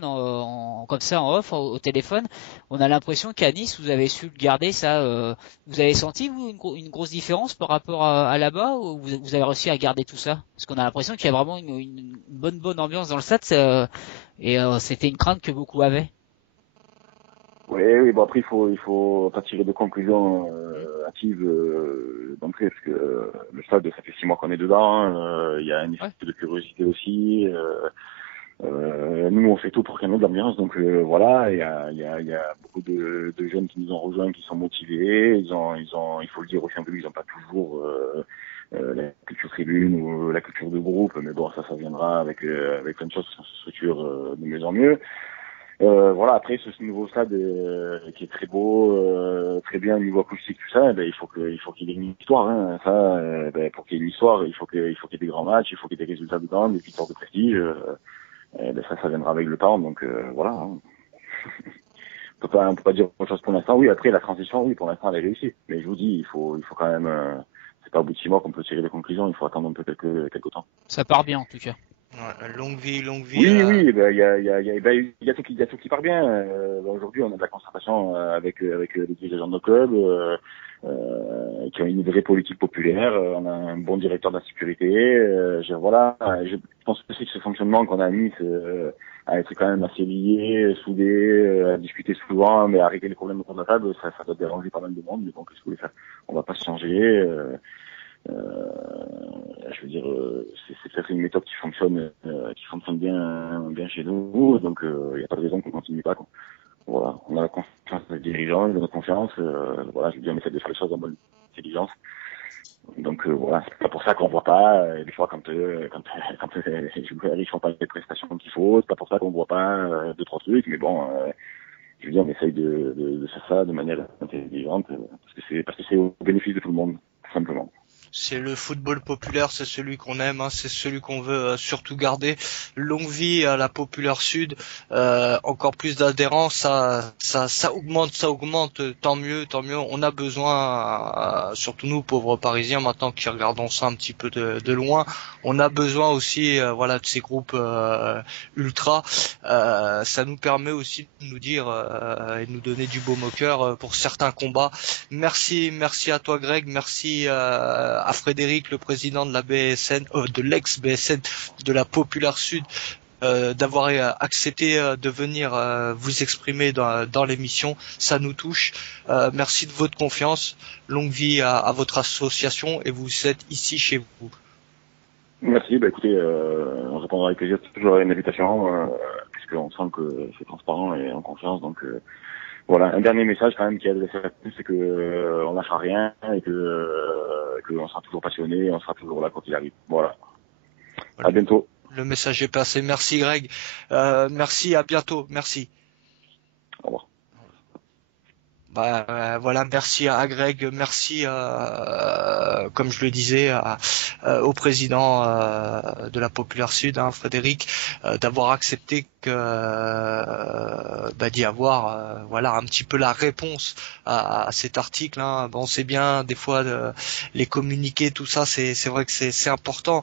comme ça en off au téléphone. On a l'impression qu'à Nice vous avez su le garder ça. Vous avez senti vous une grosse différence par rapport à là-bas, ou vous avez réussi à garder tout ça? Parce qu'on a l'impression qu'il y a vraiment une bonne ambiance dans le stade, et c'était une crainte que beaucoup avaient. Oui, bon après il faut pas tirer de conclusions hâtives d'entrée, parce que le stade, ça fait 6 mois qu'on est dedans, il y a une espèce de curiosité aussi. Nous on fait tout pour qu'il y ait de l'ambiance, donc voilà, il y a beaucoup de jeunes qui nous ont rejoints, qui sont motivés, il faut le dire aussi un peu, ils ont pas toujours la culture tribune ou la culture de groupe, mais bon ça viendra avec plein de choses qui se structurent de mieux en mieux. Voilà, après ce nouveau stade qui est très beau, très bien au niveau acoustique, tout ça, il faut qu'il y ait une histoire, hein. Ça, pour qu'il y ait une histoire, il faut qu'il y ait des grands matchs, il faut qu'il y ait des résultats dedans, des victoires de prestige. Ça viendra avec le temps, donc voilà. Hein. on peut pas dire autre chose pour l'instant. Oui, après la transition, oui, pour l'instant elle est réussie. Mais je vous dis, il faut quand même. C'est pas au bout de 6 mois qu'on peut tirer des conclusions. Il faut attendre un peu quelques temps. Ça part bien en tout cas. Ouais, longue vie. Oui, il y a tout qui part bien. Aujourd'hui, on a de la concertation avec les dirigeants de nos clubs. qui ont une vraie politique populaire. On a un bon directeur de la sécurité. Je pense aussi que ce fonctionnement qu'on a mis à être quand même assez lié, soudé, à discuter souvent, mais à régler les problèmes autour de la table, ça doit déranger pas mal de monde. Mais bon, qu'est-ce que vous voulez faire? On va pas se changer. Je veux dire, c'est peut-être une méthode qui fonctionne bien chez nous. Donc, il n'y a pas de raison qu'on continue pas, quoi. Voilà, on a la confiance des dirigeants, de notre confiance. Voilà, je veux dire, on essaie de faire les choses en bonne intelligence. Donc voilà, c'est pas pour ça qu'on voit pas. Des fois, quand les joueurs ils font pas les prestations qu'il faut, c'est pas pour ça qu'on voit pas deux trois trucs. Mais bon, je veux dire, on essaye de faire ça de manière intelligente parce que c'est au bénéfice de tout le monde, tout simplement. C'est le football populaire, c'est celui qu'on aime, hein, c'est celui qu'on veut surtout garder. Longue vie à la Populaire Sud, encore plus d'adhérents, ça augmente, tant mieux. On a besoin, surtout nous pauvres Parisiens maintenant qui regardons ça un petit peu de loin, on a besoin aussi, voilà, de ces groupes ultra. Ça nous permet aussi de nous dire et de nous donner du baume au cœur pour certains combats. Merci à toi Greg, merci à Frédéric, le président de la BSN, de l'ex-BSN de la Populaire Sud, d'avoir accepté de venir vous exprimer dans l'émission. Ça nous touche. Merci de votre confiance. Longue vie à votre association et vous êtes ici chez vous. Merci. Écoutez, on répondra avec plaisir toujours à une invitation, puisqu'on sent que c'est transparent et en confiance. Donc voilà, un dernier message quand même qui est adressé à tous, c'est que on lâchera rien et que on sera toujours passionné, on sera toujours là quand il arrive. Voilà. À bientôt. Le message est passé. Merci Greg. Merci, à bientôt. Merci. Au revoir. Voilà, merci à Greg, merci comme je le disais au président de la Populaire Sud, hein, Frédéric, d'avoir accepté d'y avoir voilà un petit peu la réponse à cet article, hein. Bon, c'est bien des fois les communiquer, tout ça, c'est vrai que c'est important,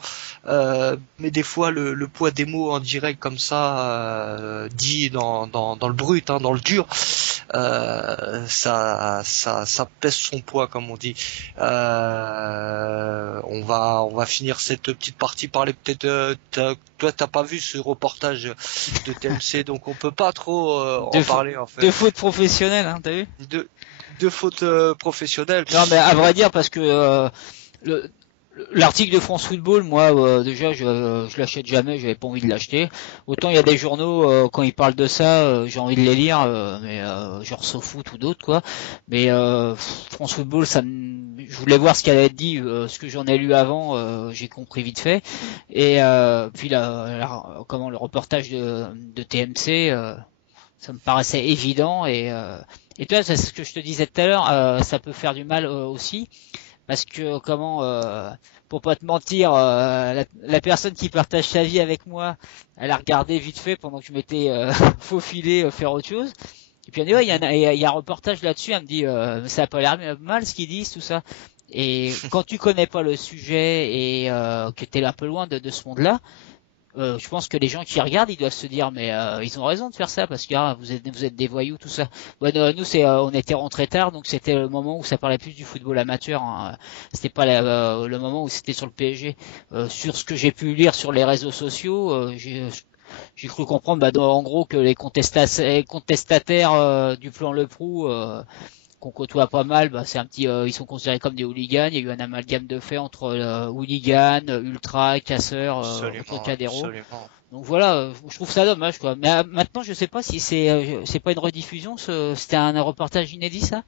mais des fois le poids des mots en direct comme ça, dit dans le brut, hein, dans le dur, ça pèse son poids, comme on dit. On va finir cette petite partie par les peut-être. Toi, t'as pas vu ce reportage de TMC, donc on peut pas trop en parler en fait. De fautes professionnelles, hein, t'as vu? De fautes professionnelles. Non, mais à vrai dire, parce que l'article de France Football, moi déjà je l'achète jamais, j'avais pas envie de l'acheter. Autant il y a des journaux quand ils parlent de ça, j'ai envie de les lire, mais genre SoFoot ou d'autres quoi. Mais France Football, je voulais voir ce qu'elle avait dit, ce que j'en ai lu avant, j'ai compris vite fait. Et puis le reportage de TMC, ça me paraissait évident. Et toi, c'est ce que je te disais tout à l'heure, ça peut faire du mal aussi. Parce que pour pas te mentir, la personne qui partage sa vie avec moi, elle a regardé vite fait pendant que je m'étais faufilé faire autre chose. Et puis elle dit ouais, il y a un reportage là-dessus. Elle me dit ça a pas l'air mal ce qu'ils disent, tout ça. Et quand tu connais pas le sujet et que t'es un peu loin de ce monde-là, je pense que les gens qui regardent, ils doivent se dire mais ils ont raison de faire ça parce que vous êtes des voyous, tout ça. Bon, nous on était rentrés tard, donc c'était le moment où ça parlait plus du football amateur, hein. C'était pas le moment où c'était sur le PSG. Sur ce que j'ai pu lire sur les réseaux sociaux, j'ai cru comprendre en gros que les contestataires du plan Le Prou qu'on côtoie pas mal, c'est un petit, ils sont considérés comme des hooligans. Il y a eu un amalgame de fait entre hooligans, ultra, casseurs, cadéros. Donc voilà, je trouve ça dommage quoi. Mais maintenant, je sais pas si c'est pas une rediffusion. C'était un reportage inédit ça.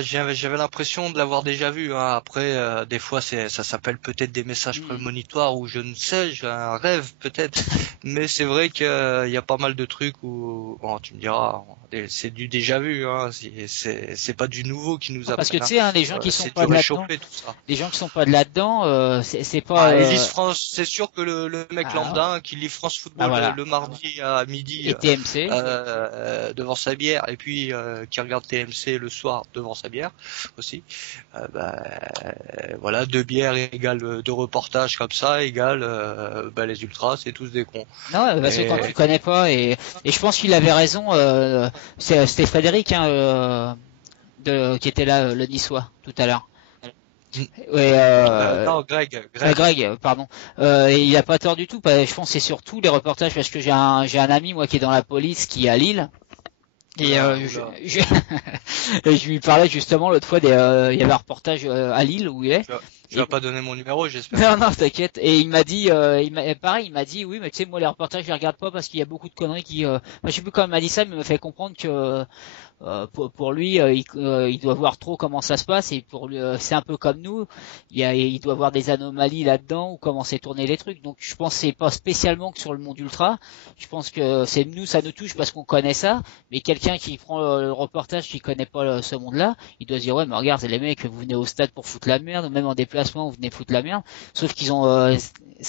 J'avais l'impression de l'avoir déjà vu, hein. Après des fois ça s'appelle peut-être des messages prémonitoires ou je ne sais, j'ai un rêve peut-être, mais c'est vrai qu'il y a pas mal de trucs où bon, tu me diras c'est du déjà vu, hein. C'est pas du nouveau qui nous a parce que tu sais hein, les gens qui sont pas de là-dedans, les gens qui sont pas de là-dedans, c'est pas ils lisent France, c'est sûr que le mec lambda qui lit France Football le mardi à midi et TMC devant sa bière et puis qui regarde TMC le soir devant sa bière aussi, voilà, 2 bières égale 2 reportages comme ça égale les ultras, c'est tous des cons. Non, parce que quand tu connais pas et je pense qu'il avait raison, c'était Frédéric hein, qui était là, le Niçois, tout à l'heure. Ouais, non, Greg. Pardon. Et il a pas tort du tout. Je pense que c'est surtout les reportages parce que j'ai un ami moi qui est dans la police qui est à Lille. Et je lui parlais justement l'autre fois il y avait un reportage à Lille où il est. Tu vas pas donner mon numéro, j'espère. Non, t'inquiète. Et il m'a dit, pareil, il m'a dit, oui, mais tu sais, moi les reportages je les regarde pas parce qu'il y a beaucoup de conneries qui. Moi, je sais plus comment il m'a dit ça, mais il m'a fait comprendre que pour lui, il doit voir trop comment ça se passe et pour lui, c'est un peu comme nous. Il doit voir des anomalies là-dedans ou comment c'est tourné les trucs. Donc, je pense que c'est pas spécialement que sur le monde ultra. Je pense que c'est nous, ça nous touche parce qu'on connaît ça. Mais quelqu'un qui prend le reportage, qui connaît pas ce monde-là, il doit se dire ouais, mais regarde, c'est les mecs, vous venez au stade pour foutre la merde, même en déplacement, vous venez foutre la merde. Sauf qu'ils ont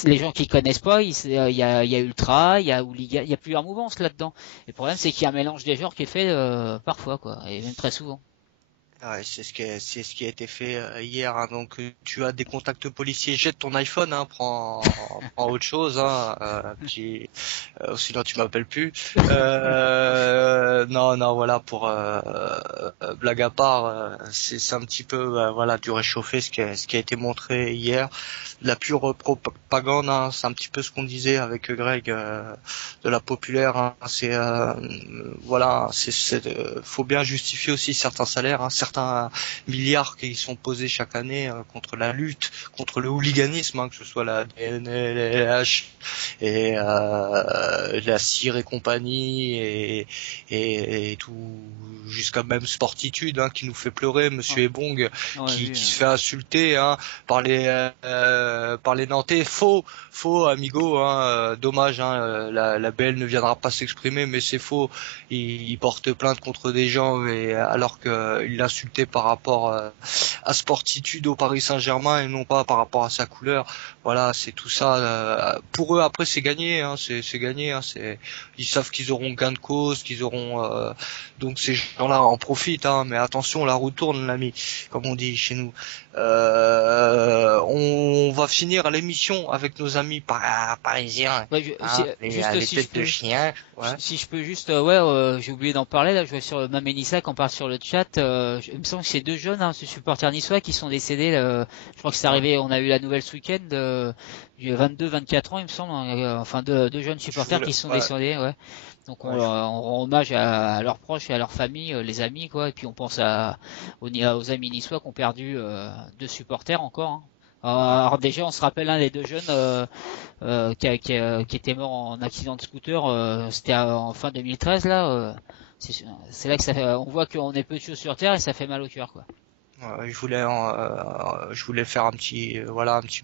les gens qui connaissent pas, il y a ultra, il y a hooligan, il y a plusieurs mouvances là-dedans. Et le problème, c'est qu'il y a un mélange des genres qui est fait parfois, quoi, et même très souvent. Ouais, c'est ce qui a été fait hier. Hein. Donc tu as des contacts policiers, jette ton iPhone, hein, prends autre chose. Hein, sinon tu m'appelles plus. Non, voilà, pour blague à part, c'est un petit peu voilà du réchauffé ce qui a été montré hier. La pure propagande, hein, c'est un petit peu ce qu'on disait avec Greg de la populaire. Hein, c'est voilà, faut bien justifier aussi certains salaires, hein, certains milliards qui sont posés chaque année contre la lutte, contre le hooliganisme, hein, que ce soit la DNLH et la CIR et compagnie et tout, jusqu'à même Sportitude, hein, qui nous fait pleurer, Monsieur Ebong, qui se fait insulter, hein, par les Nantais. Faux amigo, hein, dommage, hein, la BL ne viendra pas s'exprimer, mais c'est faux. Il porte plainte contre des gens alors qu'il l'insultait par rapport à Sportitude au Paris Saint-Germain et non pas par rapport à sa couleur. Voilà, c'est tout ça. Pour eux, après, c'est gagné, hein, c'est gagné. Hein, ils savent qu'ils auront gain de cause, qu'ils auront. Donc ces gens-là en profitent, hein, mais attention, la roue tourne, l'ami, comme on dit chez nous. On va finir l'émission avec nos amis parisiens. Ouais, les têtes de chien. Ouais. Si je peux juste, j'ai oublié d'en parler là. Je vois sur Mamélissa qu'on parle sur le chat. Il me semble que c'est deux jeunes, hein, ce supporters niçois qui sont décédés. Je crois que c'est arrivé. On a eu la nouvelle ce week-end. Il y a 22-24 ans, il me semble. Enfin, deux jeunes supporters qui sont décédés. Ouais. Donc on rend hommage à leurs proches et à leurs familles, les amis, quoi. Et puis on pense aux amis niçois qui ont perdu deux supporters encore. Hein. Alors déjà, on se rappelle un des deux jeunes qui était mort en accident de scooter. C'était en fin 2013 là. C'est là que on voit qu'on est peu de choses sur terre et ça fait mal au cœur, quoi. Je voulais faire un petit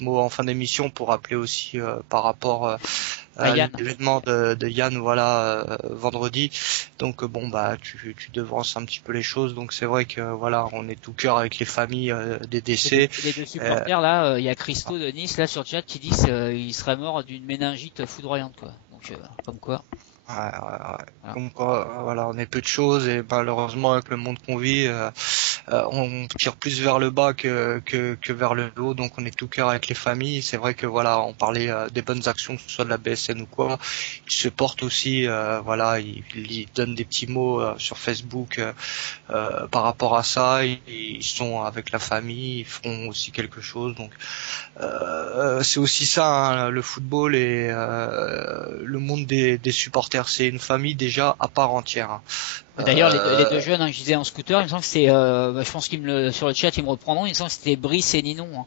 mot en fin d'émission pour rappeler aussi par rapport à l'événement de Yann, voilà, vendredi. Donc tu devances un petit peu les choses. Donc c'est vrai que voilà, on est tout cœur avec les familles des décès. Les deux supporters là, il y a Christo de Nice là sur le chat qui dit qu'il serait mort d'une méningite foudroyante, quoi. Donc comme quoi. Ouais. Comme quoi, voilà, on est peu de choses et malheureusement avec le monde qu'on vit, on tire plus vers le bas que vers le haut, donc on est tout cœur avec les familles. C'est vrai que voilà, on parlait des bonnes actions, que ce soit de la BSN ou quoi. Ils se portent aussi, voilà, ils donnent des petits mots sur Facebook par rapport à ça. Ils sont avec la famille, ils feront aussi quelque chose. Donc c'est aussi ça, hein, le football et le monde des supporters. C'est une famille déjà à part entière. Hein. D'ailleurs, les deux jeunes, hein, que je disais en scooter, il me semble que c'est, je pense sur le chat ils me reprendront. Il me semble que c'était Brice et Ninon.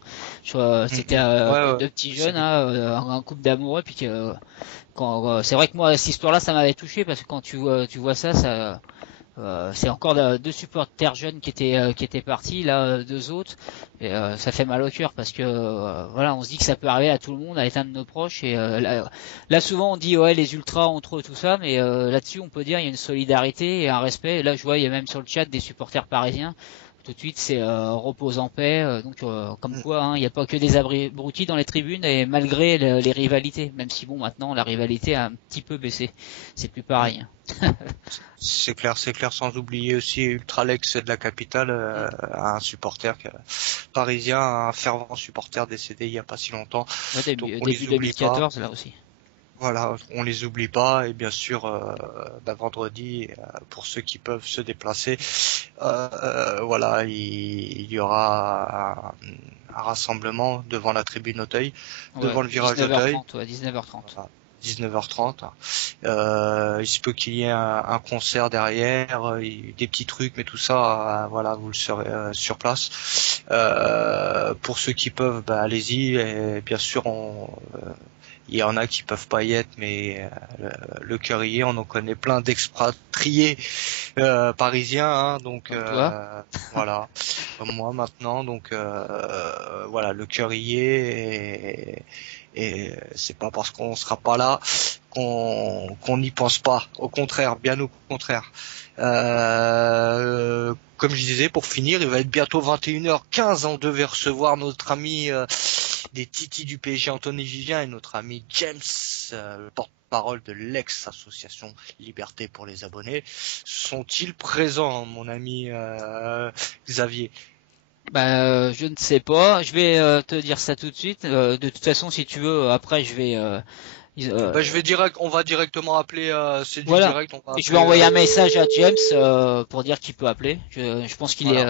Hein. C'était deux petits jeunes, hein, un couple d'amoureux, puis c'est vrai que moi cette histoire-là, ça m'avait touché parce que quand tu vois ça. C'est encore deux supporters jeunes qui étaient partis, là deux autres, et ça fait mal au cœur parce que voilà, on se dit que ça peut arriver à tout le monde, à un de nos proches, et là souvent on dit ouais les ultras entre eux tout ça, mais là-dessus on peut dire il y a une solidarité et un respect. Et là je vois il y a même sur le chat des supporters parisiens. Tout de suite c'est repose en paix, donc comme quoi hein, il n'y a pas que des abrutis dans les tribunes, et malgré les rivalités, même si bon maintenant la rivalité a un petit peu baissé, c'est plus pareil. C'est clair, sans oublier aussi Ultralex de la capitale, un supporter parisien, un fervent supporter décédé il y a pas si longtemps. Ouais, début 2014 là aussi. Voilà, on les oublie pas et bien sûr vendredi pour ceux qui peuvent se déplacer, voilà, il y aura un rassemblement devant la tribune Auteuil, devant le virage d'Auteuil. 19h30, ouais, 19h30. Voilà, 19h30. Il se peut qu'il y ait un concert derrière, des petits trucs, mais tout ça, voilà, vous le serez sur place. Pour ceux qui peuvent, allez-y. Et bien sûr, il y en a qui peuvent pas y être, mais le cœur y est. On en connaît plein d'expatriés parisiens, hein, donc Comme toi. voilà, comme moi maintenant. Donc voilà, le cœur y est. Et c'est pas parce qu'on sera pas là qu'on n'y pense pas. Au contraire, bien au contraire. Comme je disais, pour finir, il va être bientôt 21h15. On devait recevoir notre ami des Titi du PSG, Anthony Vivien, et notre ami James, le porte-parole de l'ex-association Liberté pour les abonnés. Sont-ils présents, mon ami Xavier? Je ne sais pas. Je vais te dire ça tout de suite. De toute façon, si tu veux, après, je vais. On va directement appeler. C'est du Voilà. direct. On va Je vais appeler, envoyer un message à James pour dire qu'il peut appeler. Je pense qu'il est.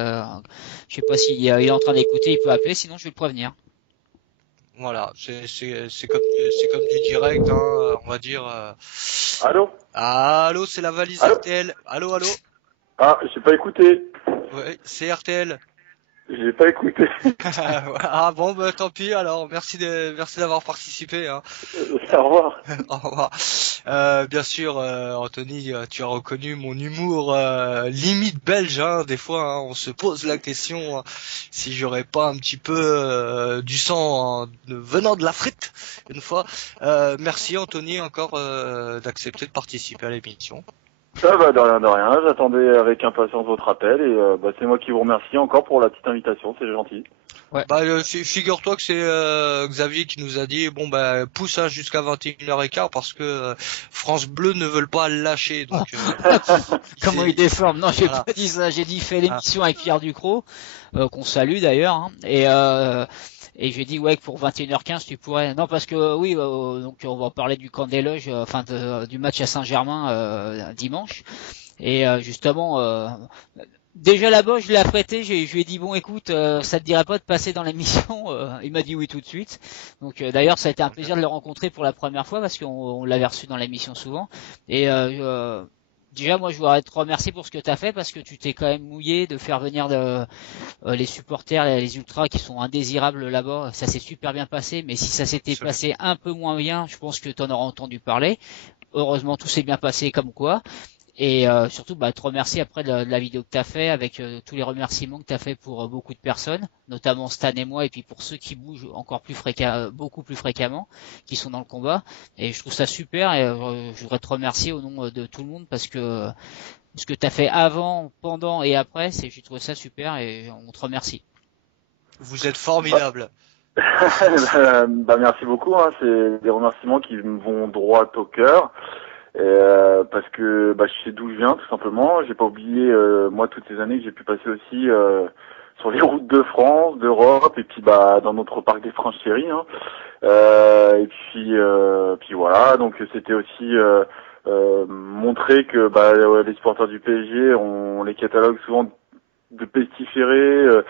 Je sais pas s'il il est en train d'écouter. Il peut appeler. Sinon, je vais le prévenir. Voilà, c'est comme du direct, hein, on va dire. Allô? Allô, c'est la valise Allô RTL. Allô, allô. Ah, j'ai pas écouté. Ouais, c'est RTL. J'ai pas écouté. Ah bon, tant pis. Alors, merci d'avoir participé. Hein. Au revoir. Au revoir. Bien sûr, Anthony, tu as reconnu mon humour limite belge. Hein, des fois, hein, on se pose la question si j'aurais pas un petit peu du sang venant de la frite une fois. Merci Anthony encore d'accepter de participer à l'émission. Ça va, de rien. J'attendais avec impatience votre appel et c'est moi qui vous remercie encore pour la petite invitation, c'est gentil. Ouais. Figure-toi que c'est Xavier qui nous a dit pousse jusqu'à 21h15 parce que France Bleu ne veulent pas le lâcher. Donc comment il déforme? Non, j'ai pas dit ça. J'ai dit fais l'émission avec Pierre Ducrot, qu'on salue d'ailleurs. Hein, et j'ai dit que pour 21h15 tu pourrais. Non, parce que oui, donc on va parler du camp des loges, du match à Saint-Germain dimanche. Et justement. Déjà là-bas, je l'ai apprêté, je lui ai dit bon écoute, ça te dirait pas de passer dans l'émission Il m'a dit oui tout de suite. Donc d'ailleurs ça a été un plaisir de le rencontrer pour la première fois parce qu'on l'avait reçu dans l'émission souvent. Et déjà moi je voudrais te remercier pour ce que tu as fait parce que tu t'es quand même mouillé de faire venir les supporters, les ultras qui sont indésirables là-bas. Ça s'est super bien passé, mais si ça s'était passé un peu moins bien, je pense que tu en auras entendu parler. Heureusement tout s'est bien passé comme quoi. Et surtout te remercier après de la vidéo que tu as fait avec tous les remerciements que tu as fait pour beaucoup de personnes, notamment Stan et moi, et puis pour ceux qui bougent beaucoup plus fréquemment, qui sont dans le combat. Et je trouve ça super et je voudrais te remercier au nom de tout le monde parce que ce que tu as fait avant, pendant et après, j'ai trouvé ça super et on te remercie. Vous êtes formidable. Merci beaucoup, hein. C'est des remerciements qui me vont droit au cœur. Parce que je sais d'où je viens tout simplement. J'ai pas oublié moi toutes ces années que j'ai pu passer aussi sur les routes de France, d'Europe et puis dans notre parc des Franches-Chéries. Hein. Et puis voilà. Donc c'était aussi montrer que les supporters du PSG on les catalogue souvent de pestiférés.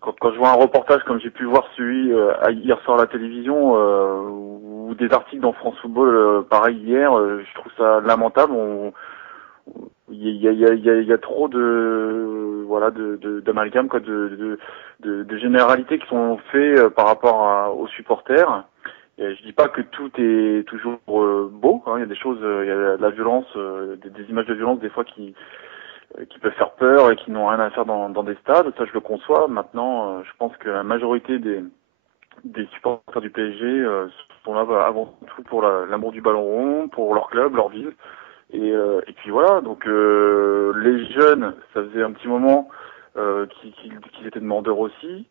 Quand je vois un reportage comme j'ai pu voir celui hier soir à la télévision ou des articles dans France Football pareil hier, je trouve ça lamentable. Il y a trop d'amalgame de généralités qui sont faits par rapport aux supporters. Et je dis pas que tout est toujours beau. Hein. Il y a des choses, il y a de la violence, des images de violence des fois qui peuvent faire peur et qui n'ont rien à faire dans des stades. Ça, je le conçois. Maintenant, je pense que la majorité des supporters du PSG sont là avant tout pour l'amour du ballon rond, pour leur club, leur ville. Et puis voilà. Donc les jeunes, ça faisait un petit moment qu'ils étaient demandeurs aussi.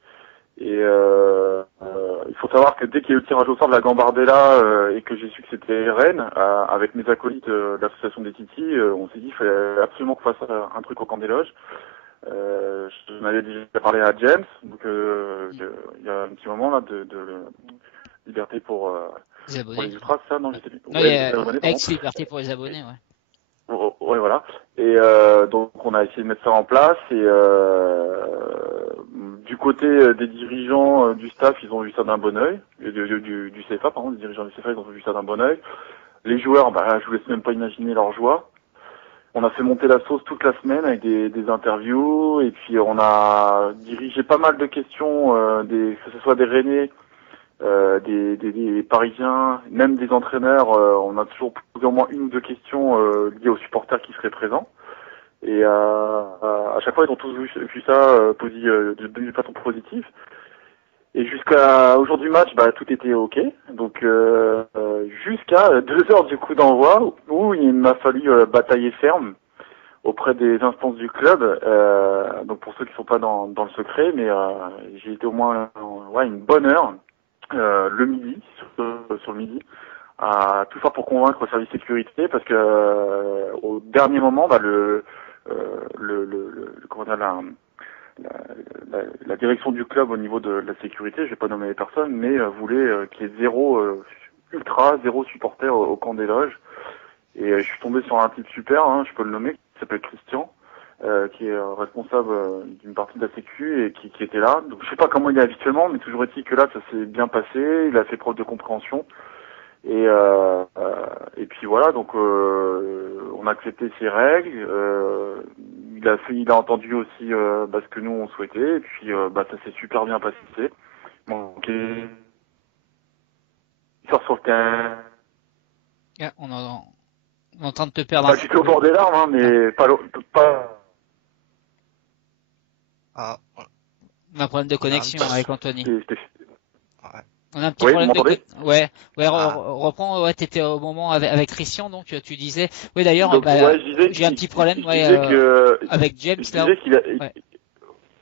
Et il faut savoir que dès qu'il y a eu le tirage au sort de la Gambardella et que j'ai su que c'était Rennes, avec mes acolytes de l'association des Titi, on s'est dit qu'il fallait absolument qu'on fasse un truc au camp des loges. Je m'avais déjà parlé à James, donc il y a un petit moment là de Liberté pour Les les abonnés. ultras, ça, non, je sais plus. Non, Ouais, il y les a abonnés, pardon. ex-liberté pour les abonnés, ouais. Ouais, voilà. Et donc on a essayé de mettre ça en place et du côté des dirigeants du staff, ils ont vu ça d'un bon œil. Du CFA, pardon, les dirigeants du CFA, ils ont vu ça d'un bon œil. Les joueurs, bah, je vous laisse même pas imaginer leur joie. On a fait monter la sauce toute la semaine avec des interviews et puis on a dirigé pas mal de questions, que ce soit des Rennais, des Parisiens, même des entraîneurs. On a toujours posé au moins une ou deux questions liées aux supporters qui seraient présents. Et à chaque fois, ils ont tous vu ça de façon positive. Et jusqu'à au jour du match, bah, tout était ok. Donc jusqu'à 2 heures du coup d'envoi, où il m'a fallu batailler ferme auprès des instances du club. Donc pour ceux qui sont pas dans le secret, mais j'ai été au moins une bonne heure le midi, sur le midi, à tout faire pour convaincre le service sécurité, parce que au dernier moment, bah, comment dire, la direction du club au niveau de la sécurité, je vais pas nommer les personnes, mais voulait qu'il y ait zéro supporter au camp des loges. Et je suis tombé sur un type super, hein, je peux le nommer, qui s'appelle Christian, qui est responsable d'une partie de la sécu et qui était là. Donc je sais pas comment il est habituellement, mais toujours est-il que là ça s'est bien passé, il a fait preuve de compréhension. Et puis voilà, donc on a accepté ses règles. Il a entendu aussi ce que nous on souhaitait, et puis ça s'est super bien passé. Bon, il sort sur le terrain. Ah, on est en train de te perdre. Je suis au bord des larmes, hein, mais pas. Ah, On a un problème de connexion avec Anthony. ouais. On a un petit Oui, problème vous m'entendez ? reprends, t'étais au moment avec Christian, donc tu disais, oui d'ailleurs, Donc, j'ai un petit problème, avec James je là. disais qu'il a,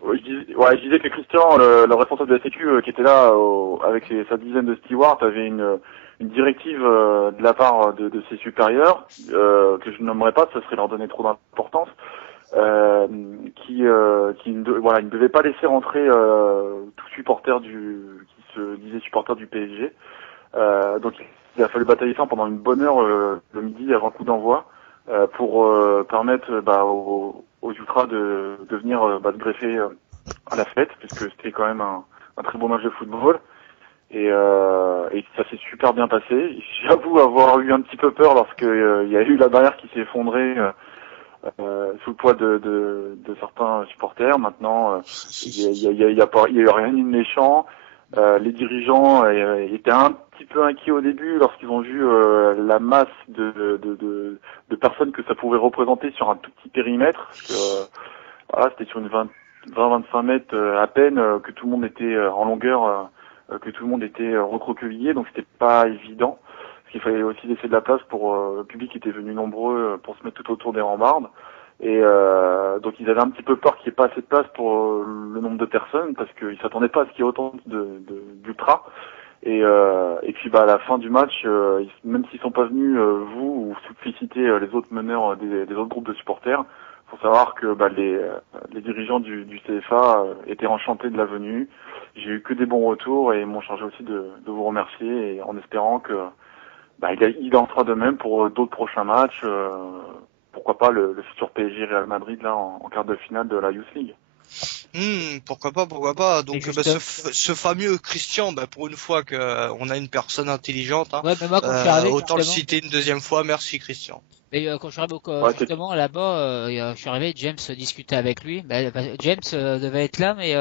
Ouais. je disais que Christian, le responsable de la Sécu, qui était là avec sa dizaine de stewards, avait une directive de la part de ses supérieurs, que je ne nommerai pas, ça serait leur donner trop d'importance, il ne devait pas laisser rentrer tout supporter qui se disait supporter du PSG. Donc il a fallu batailler ça pendant une bonne heure le midi avant le coup d'envoi pour permettre aux ultras de venir se greffer à la fête, puisque c'était quand même un très beau match de football. Et ça s'est super bien passé. J'avoue avoir eu un petit peu peur lorsque il y a eu la barrière qui s'est effondrée sous le poids de certains supporters. Maintenant, il y a eu rien de méchant. Les dirigeants étaient un petit peu inquiets au début lorsqu'ils ont vu la masse de personnes que ça pouvait représenter sur un tout petit périmètre. Parce que, voilà, c'était sur une 20-25 mètres à peine, que tout le monde était en longueur, que tout le monde était recroquevillé, donc c'était pas évident. Parce qu'il fallait aussi laisser de la place pour le public qui était venu nombreux pour se mettre tout autour des rambardes. Et donc ils avaient un petit peu peur qu'il n'y ait pas assez de place pour le nombre de personnes, parce qu'ils s'attendaient pas à ce qu'il y ait autant d'ultras. Et puis à la fin du match, même s'ils sont pas venus vous ou féliciter les autres meneurs des autres groupes de supporters, faut savoir que les dirigeants du CFA étaient enchantés de la venue. J'ai eu que des bons retours et m'ont chargé aussi de vous remercier, et en espérant que il en sera de même pour d'autres prochains matchs. Pourquoi pas le futur PSG Real Madrid là en quart de finale de la Youth League. Pourquoi pas. Donc ce fameux Christian, pour une fois que on a une personne intelligente, hein, ouais, mais moi, quand je suis arrivé, autant le citer une deuxième fois. Merci Christian. Mais quand je suis arrivé justement là-bas, je suis arrivé, James discutait avec lui. James devait être là, mais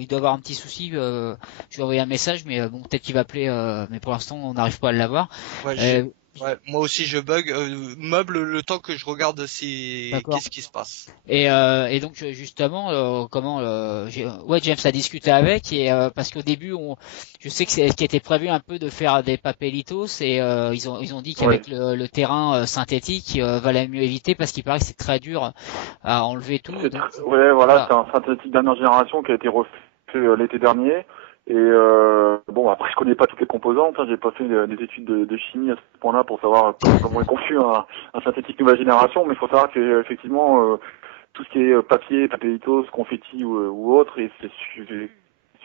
il doit avoir un petit souci. Je lui ai envoyé un message, mais bon, peut-être qu'il va appeler. Mais pour l'instant, on n'arrive pas à l'avoir. Ouais, moi aussi je bug. Meuble le temps que je regarde qu'est-ce qui se passe. Et donc justement, James a discuté avec, et parce qu'au début, je sais que c'est ce qui était prévu un peu de faire des papelitos, et ils ont dit qu'avec le terrain synthétique, valait mieux éviter, parce qu'il paraît que c'est très dur à enlever tout. C'est un synthétique dernière génération qui a été refait l'été dernier. Et après je connais pas toutes les composantes, hein, j'ai pas fait des études de chimie à ce point-là pour savoir comment est conçu un synthétique nouvelle génération, mais il faut savoir que effectivement tout ce qui est papier, papelitos, confetti ou autre, et c'est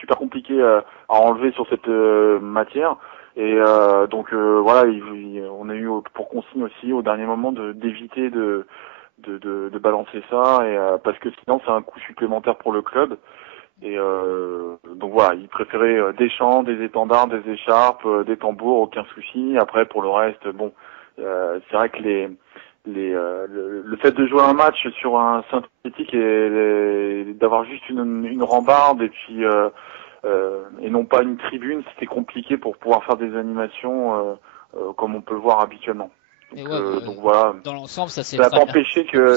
super compliqué à enlever sur cette matière. Et donc voilà, on a eu pour consigne aussi au dernier moment d'éviter de balancer ça, et parce que sinon c'est un coût supplémentaire pour le club. Et donc voilà, ils préféraient des chants, des étendards, des écharpes, des tambours, aucun souci. Après pour le reste, bon, c'est vrai que le fait de jouer un match sur un synthétique et d'avoir juste une rambarde et puis et non pas une tribune, c'était compliqué pour pouvoir faire des animations comme on peut le voir habituellement. Donc voilà. Dans l'ensemble, ça n'a pas empêché que. Moi,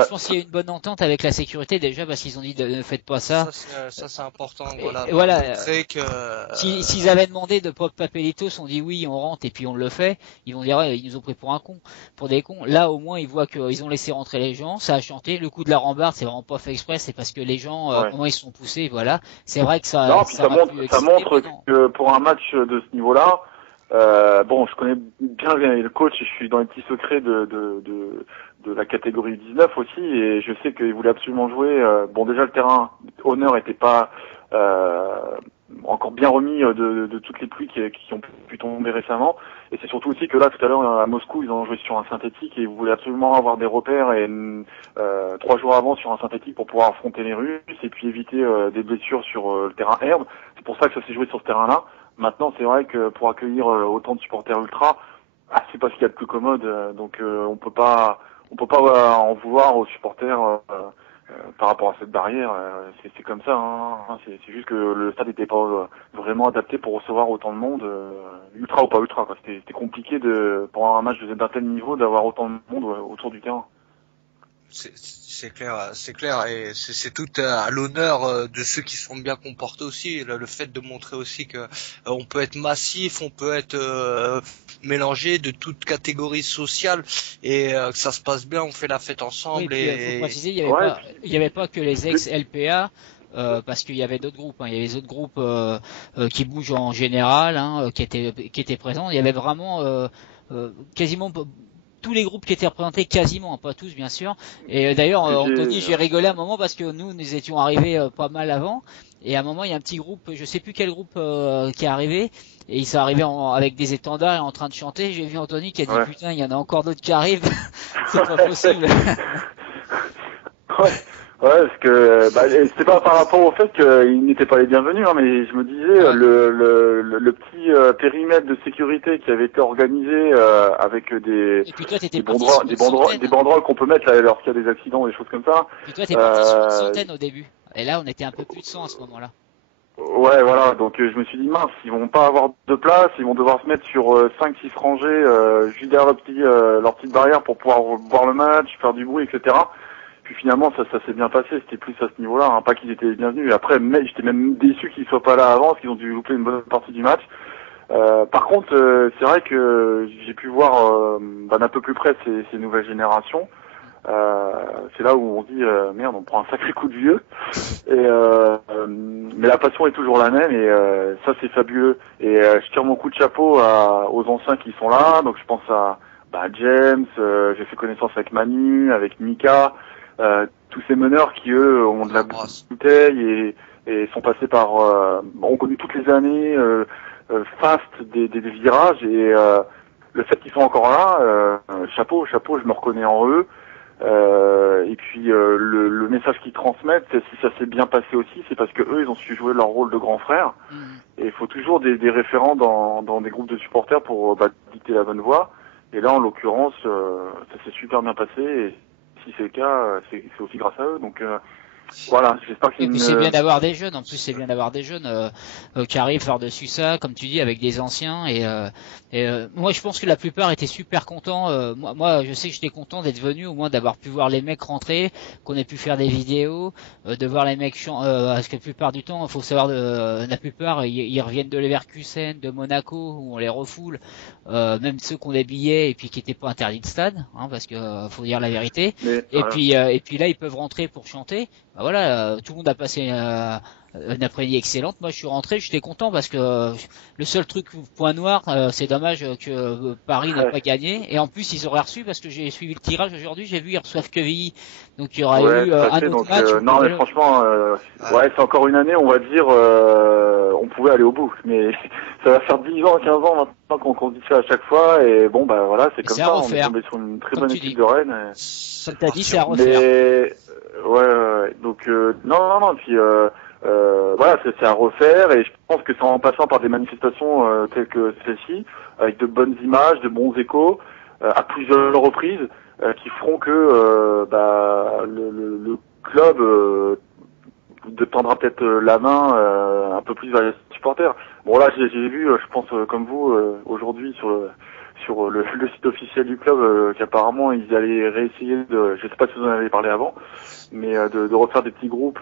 je pense qu'il y a une bonne entente avec la sécurité déjà, parce qu'ils ont dit ne faites pas ça. Ça c'est important. Et voilà. Que s'ils avaient demandé de Pop Papelitos, on dit oui, on rentre et puis on le fait. Ils vont dire ouais, ils nous ont pris pour des cons. Là, au moins, ils voient qu'ils ont laissé rentrer les gens, ça a chanté. Le coup de la rambarde, c'est vraiment pas fait exprès, c'est parce que les gens, au moins, ils se sont poussés. Voilà. C'est vrai que ça. Non, puis ça montre que pour un match de ce niveau-là. Bon, je connais bien le coach, je suis dans les petits secrets de la catégorie 19 aussi, et je sais qu'il voulait absolument jouer. Bon, déjà le terrain honneur était pas encore bien remis de toutes les pluies qui ont pu tomber récemment, et c'est surtout aussi que là tout à l'heure à Moscou ils ont joué sur un synthétique et ils voulaient absolument avoir des repères, et 3 jours avant sur un synthétique pour pouvoir affronter les Russes et puis éviter des blessures sur le terrain herbe. C'est pour ça que ça s'est joué sur ce terrain-là. Maintenant, c'est vrai que pour accueillir autant de supporters ultra, c'est pas ce qu'il y a de plus commode. Donc, on peut pas en vouloir aux supporters par rapport à cette barrière. C'est comme ça. Hein. C'est juste que le stade n'était pas vraiment adapté pour recevoir autant de monde, ultra ou pas ultra. C'était compliqué pour un match d'un tel niveau d'avoir autant de monde autour du terrain. C'est clair, et c'est tout à l'honneur de ceux qui sont bien comportés aussi. Le fait de montrer aussi que on peut être massif, on peut être mélangé de toute catégorie sociale, et que ça se passe bien, on fait la fête ensemble. Oui, et faut préciser, il y avait pas que les ex LPA. Parce qu'il y avait d'autres groupes, il y avait les autres groupes qui bougent en général, qui étaient présents. Il y avait vraiment quasiment tous les groupes qui étaient représentés, quasiment, pas tous bien sûr. Et d'ailleurs, Anthony, j'ai rigolé un moment parce que nous étions arrivés pas mal avant. Et à un moment, il y a un petit groupe, je sais plus quel groupe qui est arrivé, et ils sont arrivés avec des étendards et en train de chanter. J'ai vu Anthony qui a dit putain, il y en a encore d'autres qui arrivent, c'est pas possible. Ouais, parce que c'était pas par rapport au fait qu'ils n'étaient pas les bienvenus, mais je me disais le petit périmètre de sécurité qui avait été organisé avec des banderoles qu'on peut mettre là, lorsqu'il y a des accidents, des choses comme ça. Et toi, t'es parti sur une centaine au début, et là on était un peu plus de 100 à ce moment-là. Ouais, voilà, donc je me suis dit mince, ils vont pas avoir de place, ils vont devoir se mettre sur 5-6 rangées juste derrière leur petite barrière pour pouvoir voir le match, faire du bruit, etc. Puis finalement ça s'est bien passé, c'était plus à ce niveau-là, pas qu'ils étaient les bienvenus. Et après j'étais même déçu qu'ils soient pas là avant, parce qu'ils ont dû louper une bonne partie du match. Par contre, c'est vrai que j'ai pu voir d'un peu plus près ces nouvelles générations. C'est là où on dit merde, on prend un sacré coup de vieux. Mais la passion est toujours la même, et ça c'est fabuleux. Et je tire mon coup de chapeau aux anciens qui sont là. Donc je pense à James, j'ai fait connaissance avec Manu, avec Mika. Tous ces meneurs qui eux ont de la bouteille et sont passés par ont connu toutes les années fast des virages, et le fait qu'ils sont encore là, chapeau, je me reconnais en eux. Et puis le message qu'ils transmettent, si ça s'est bien passé aussi, c'est parce que eux ils ont su jouer leur rôle de grand frère. Et il faut toujours des référents dans des groupes de supporters pour dicter la bonne voie. Et là en l'occurrence ça s'est super bien passé, et si c'est le cas, c'est aussi grâce à eux. Donc voilà, j'espère que c'est bien d'avoir des jeunes. En plus, c'est bien d'avoir des jeunes qui arrivent par-dessus ça, comme tu dis, avec des anciens. Et moi, je pense que la plupart étaient super contents. Moi, je sais que j'étais content d'être venu, au moins d'avoir pu voir les mecs rentrer, qu'on ait pu faire des vidéos, de voir les mecs parce que la plupart du temps, il faut savoir, la plupart, ils reviennent de Leverkusen, de Monaco, où on les refoule, même ceux qui ont des billets et puis qui n'étaient pas interdits de stade, parce que faut dire la vérité. Et puis là, ils peuvent rentrer pour chanter. voilà, tout le monde a passé une après-midi excellente. Moi, je suis rentré, j'étais content parce que le seul truc point noir, c'est dommage que Paris n'ait pas gagné. Et en plus, ils auraient reçu parce que j'ai suivi le tirage aujourd'hui. J'ai vu ils reçoivent Quevilly, donc il y aurait eu tout à un fait. autre Donc, match. non, mais franchement, ouais, c'est encore une année, on va dire, on pouvait aller au bout. Mais ça va faire 10 ans, 15 ans maintenant qu'on dit ça à chaque fois. Et bon, bah voilà, c'est Et comme c'est à ça. On est refaire, tombé sur une très comme bonne tu équipe dis. de Rennes. Comme t'as dit, c'est à refaire. Mais ouais. Donc non. Puis voilà, c'est à refaire. Et je pense que c'est en passant par des manifestations telles que celle-ci, avec de bonnes images, de bons échos, à plusieurs reprises, qui feront que le club tendra peut-être la main un peu plus vers les supporters. Bon là, j'ai vu, je pense comme vous, aujourd'hui sur le site officiel du club, qu'apparemment ils allaient réessayer de, je sais pas si vous en avez parlé avant, mais de refaire des petits groupes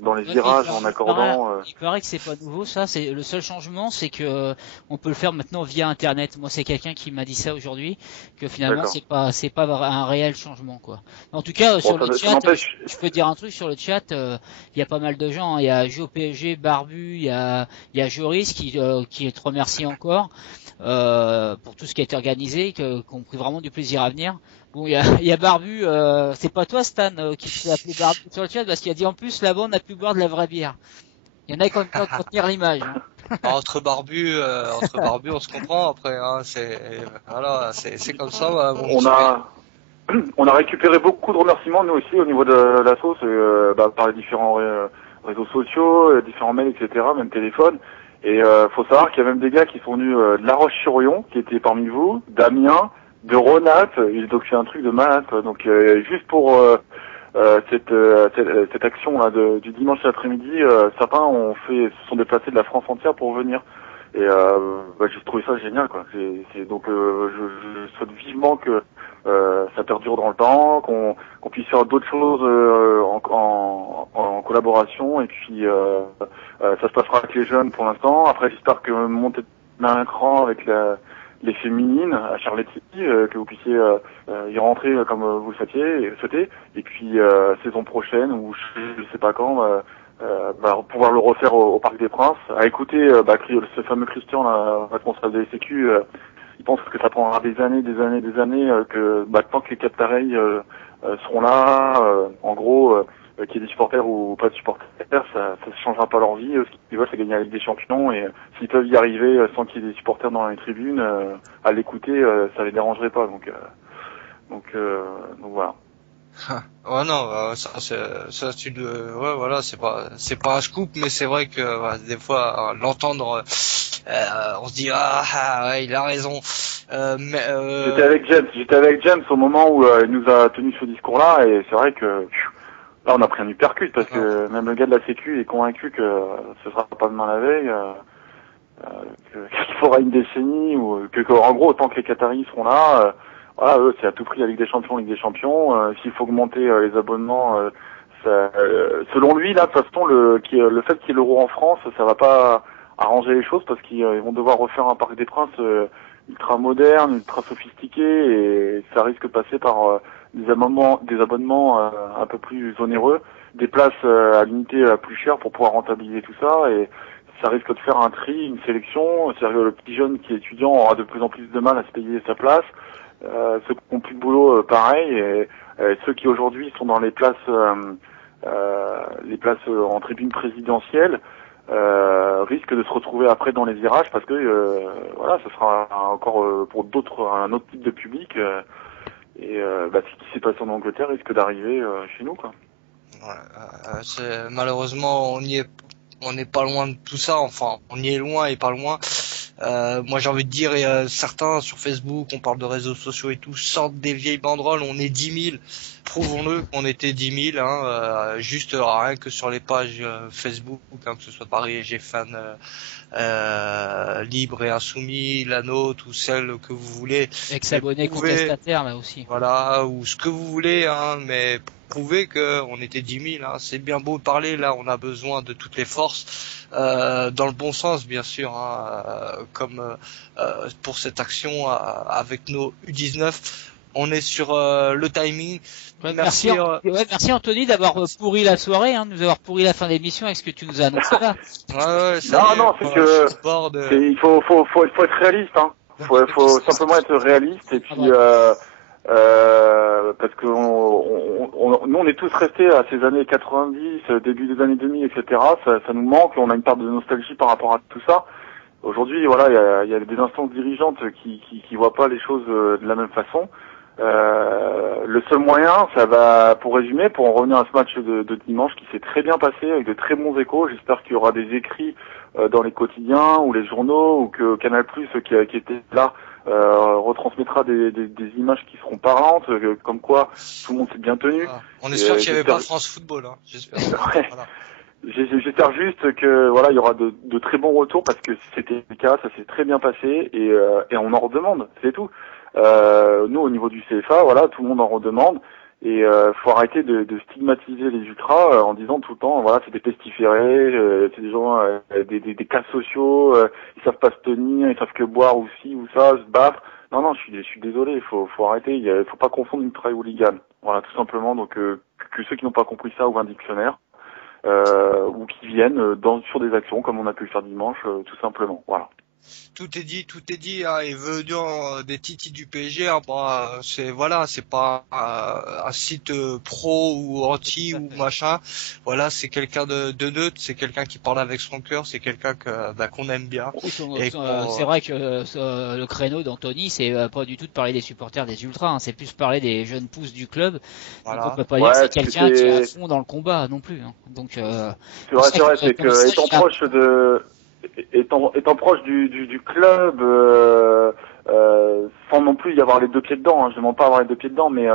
dans les virages en accordant. Il paraît que c'est pas nouveau ça. C'est le seul changement, c'est que on peut le faire maintenant via Internet. Moi, c'est quelqu'un qui m'a dit ça aujourd'hui, que finalement c'est pas un réel changement quoi. En tout cas, sur le chat, je peux dire un truc sur le chat. Il y a pas mal de gens. Il y a JOPG, Barbu, il y a Joris qui te remercie encore pour tout ce qui a été organisé, qu'on pris vraiment du plaisir à venir. Bon, il y a Barbu, c'est pas toi Stan qui s'est appelé Barbu sur le chat parce qu'il a dit en plus là-bas on a pu boire de la vraie bière. Il y en a qui ont pas contenir l'image. Hein. Entre Barbu, on se comprend après. Hein, c'est comme ça. Bah, bon, on a récupéré beaucoup de remerciements nous aussi au niveau de la sauce, par les différents réseaux sociaux, différents mails, etc., même téléphone. Et faut savoir qu'il y a même des gars qui sont venus de La Roche-sur-Yon, qui étaient parmi vous, d'Amiens, de Ronat, donc c'est un truc de malade. Donc juste pour cette action là du dimanche après-midi, certains se sont déplacés de la France entière pour venir. Et j'ai trouvé ça génial quoi. Donc je souhaite vivement que ça perdure dans le temps, qu'on puisse faire d'autres choses en collaboration. Et puis ça se passera avec les jeunes pour l'instant. Après j'espère que monter d'un cran avec les féminines à Charletti, que vous puissiez y rentrer comme vous le souhaitez. Et puis saison prochaine ou je sais pas quand, pouvoir le refaire au Parc des Princes. À écouter ce fameux Christian, là, responsable de la Sécu, il pense que ça prendra des années, que tant que les cas pareils seront là, en gros, qu'il y ait des supporters ou pas de supporters, ça ne changera pas leur vie. Ce qu'ils veulent, c'est gagner la Ligue des Champions, et s'ils peuvent y arriver sans qu'il y ait des supporters dans les tribunes, à l'écouter, ça les dérangerait pas. Donc voilà. Ouais non, c'est pas un scoop, mais c'est vrai que des fois l'entendre, on se dit ouais, il a raison. J'étais avec James au moment où il nous a tenu ce discours-là, et c'est vrai que là on a pris un uppercut parce que même le gars de la Sécu est convaincu que ce sera pas demain la veille, qu'il faudra une décennie, ou en gros tant que les Qataris seront là. Voilà, eux, c'est à tout prix la Ligue des Champions. S'il faut augmenter les abonnements, selon lui, là, de toute façon, le fait qu'il y ait l'euro en France, ça va pas arranger les choses parce qu'ils vont devoir refaire un Parc des Princes ultra moderne, ultra sophistiqué, et ça risque de passer par des abonnements un peu plus onéreux, des places à l'unité plus chères pour pouvoir rentabiliser tout ça, et ça risque de faire un tri, une sélection. C'est-à-dire que le petit jeune qui est étudiant aura de plus en plus de mal à se payer sa place. Ceux qui n'ont plus de boulot, pareil, et ceux qui aujourd'hui sont dans les places en tribune présidentielle risquent de se retrouver après dans les virages parce que ce sera encore pour d'autres un autre type de public, et ce qui s'est passé en Angleterre risque d'arriver chez nous quoi. Malheureusement on n'est pas loin de tout ça, enfin on y est loin et pas loin. Moi j'ai envie de dire, certains sur Facebook, on parle de réseaux sociaux et tout, sortent des vieilles banderoles, on est 10 000, prouvons-le qu'on était 10 000, juste rien que sur les pages Facebook, que ce soit Paris SG Fan, Libre et Insoumis, la nôtre ou celle que vous voulez. Ex-abonnés contestataires là aussi. Voilà, ou ce que vous voulez, mais prouver qu'on était 10 000, c'est bien beau de parler, là on a besoin de toutes les forces. Dans le bon sens bien sûr, comme pour cette action avec nos U19, on est sur le timing. Ouais, merci Anthony d'avoir pourri la soirée, de nous avoir pourri la fin de l'émission avec ce que tu nous as annoncé là. Ouais, ça non, c'est que il faut être réaliste, hein. Faut simplement être réaliste et puis parce que nous on est tous restés à ces années 90, début des années 2000, etc. Ça nous manque, on a une part de nostalgie par rapport à tout ça. Aujourd'hui, voilà, il y a des instances dirigeantes qui voient pas les choses de la même façon. Le seul moyen, ça va, pour résumer, pour en revenir à ce match de dimanche qui s'est très bien passé avec de très bons échos. J'espère qu'il y aura des écrits dans les quotidiens ou les journaux ou que Canal+ qui était là retransmettra des images qui seront parlantes, comme quoi tout le monde s'est bien tenu. On espère qu'il n'y avait pas France Football, hein. J'espère. Ouais. Voilà. J'espère juste que voilà, il y aura de très bons retours parce que c'était le cas, ça s'est très bien passé et on en redemande, c'est tout. Nous au niveau du CFA, voilà, tout le monde en redemande et faut arrêter de stigmatiser les ultras en disant tout le temps voilà, c'est des pestiférés, c'est des gens des cas sociaux, ils savent pas se tenir, ils savent que boire ou ci ou ça, se battre. Non, je suis désolé, faut arrêter, il faut pas confondre ultra et hooligan. Voilà, tout simplement. Donc que ceux qui n'ont pas compris ça ouvrent un dictionnaire. Ou qui viennent sur des actions comme on a pu le faire dimanche, tout simplement. Voilà. Tout est dit, hein, et venant des titis du PSG, hein, c'est pas un site pro ou anti ou machin. Voilà, c'est quelqu'un de neutre, c'est quelqu'un qui parle avec son cœur, c'est quelqu'un qu'on aime bien. C'est vrai que le créneau d'Anthony, c'est pas du tout de parler des supporters des ultras, hein, c'est plus parler des jeunes pousses du club. Voilà. Donc on peut pas dire que c'est quelqu'un qui est à fond dans le combat non plus. Hein. Donc c'est vrai, c'est que étant proche du club, sans non plus y avoir les deux pieds dedans, hein, je ne demande pas avoir les deux pieds dedans, mais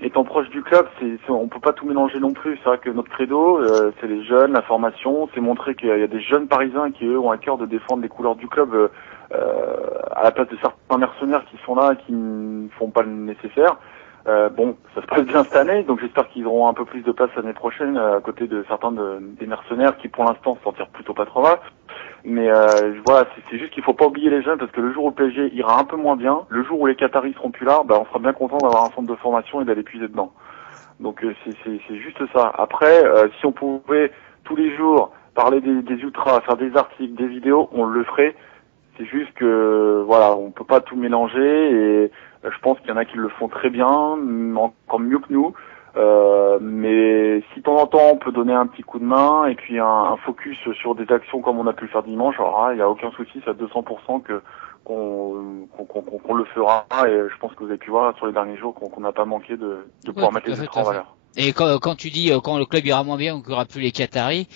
étant proche du club, on peut pas tout mélanger non plus. C'est vrai que notre credo, c'est les jeunes, la formation, c'est montrer qu'il y a des jeunes Parisiens qui eux ont à cœur de défendre les couleurs du club à la place de certains mercenaires qui sont là, qui ne font pas le nécessaire. Bon, ça se passe bien cette année, donc j'espère qu'ils auront un peu plus de place l'année prochaine à côté de certains des mercenaires qui pour l'instant s'en tirent plutôt pas trop mal. Mais voilà, c'est juste qu'il faut pas oublier les jeunes parce que le jour où le PSG ira un peu moins bien, le jour où les Qataris seront plus là, on sera bien content d'avoir un centre de formation et d'aller puiser dedans. Donc c'est juste ça. Après, si on pouvait tous les jours parler des ultras, faire des articles, des vidéos, on le ferait. C'est juste que voilà, on peut pas tout mélanger et je pense qu'il y en a qui le font très bien, encore mieux que nous. Mais si de temps en temps on peut donner un petit coup de main et puis un focus sur des actions comme on a pu le faire dimanche, alors il n'y a aucun souci, c'est à 200% qu'on le fera. Et je pense que vous avez pu voir là, sur les derniers jours qu'on n'a pas manqué de pouvoir mettre les ultras en valeur. Et quand tu dis quand le club ira moins bien ou qu'il n'y aura plus les Qataris,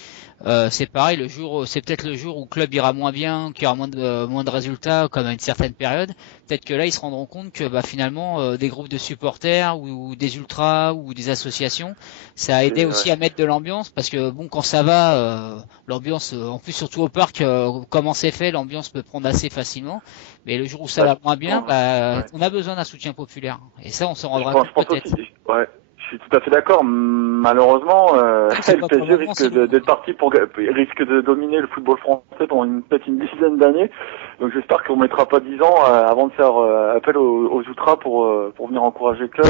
c'est pareil, c'est peut-être le jour où le club ira moins bien, qu'il y aura moins de résultats, comme à une certaine période. Peut-être que là ils se rendront compte que finalement des groupes de supporters ou des ultras ou des associations, ça a aidé aussi à mettre de l'ambiance parce que bon quand ça va, l'ambiance, en plus surtout au parc, comment c'est fait, l'ambiance peut prendre assez facilement. Mais le jour où ça va moins bien, on a besoin d'un soutien populaire. Et ça on s'en rendra compte peut-être. Je suis tout à fait d'accord. Malheureusement, le PSG risque de dominer le football français pendant peut-être une dizaine d'années. Donc j'espère qu'on mettra pas 10 ans avant de faire appel aux ultras pour venir encourager le club.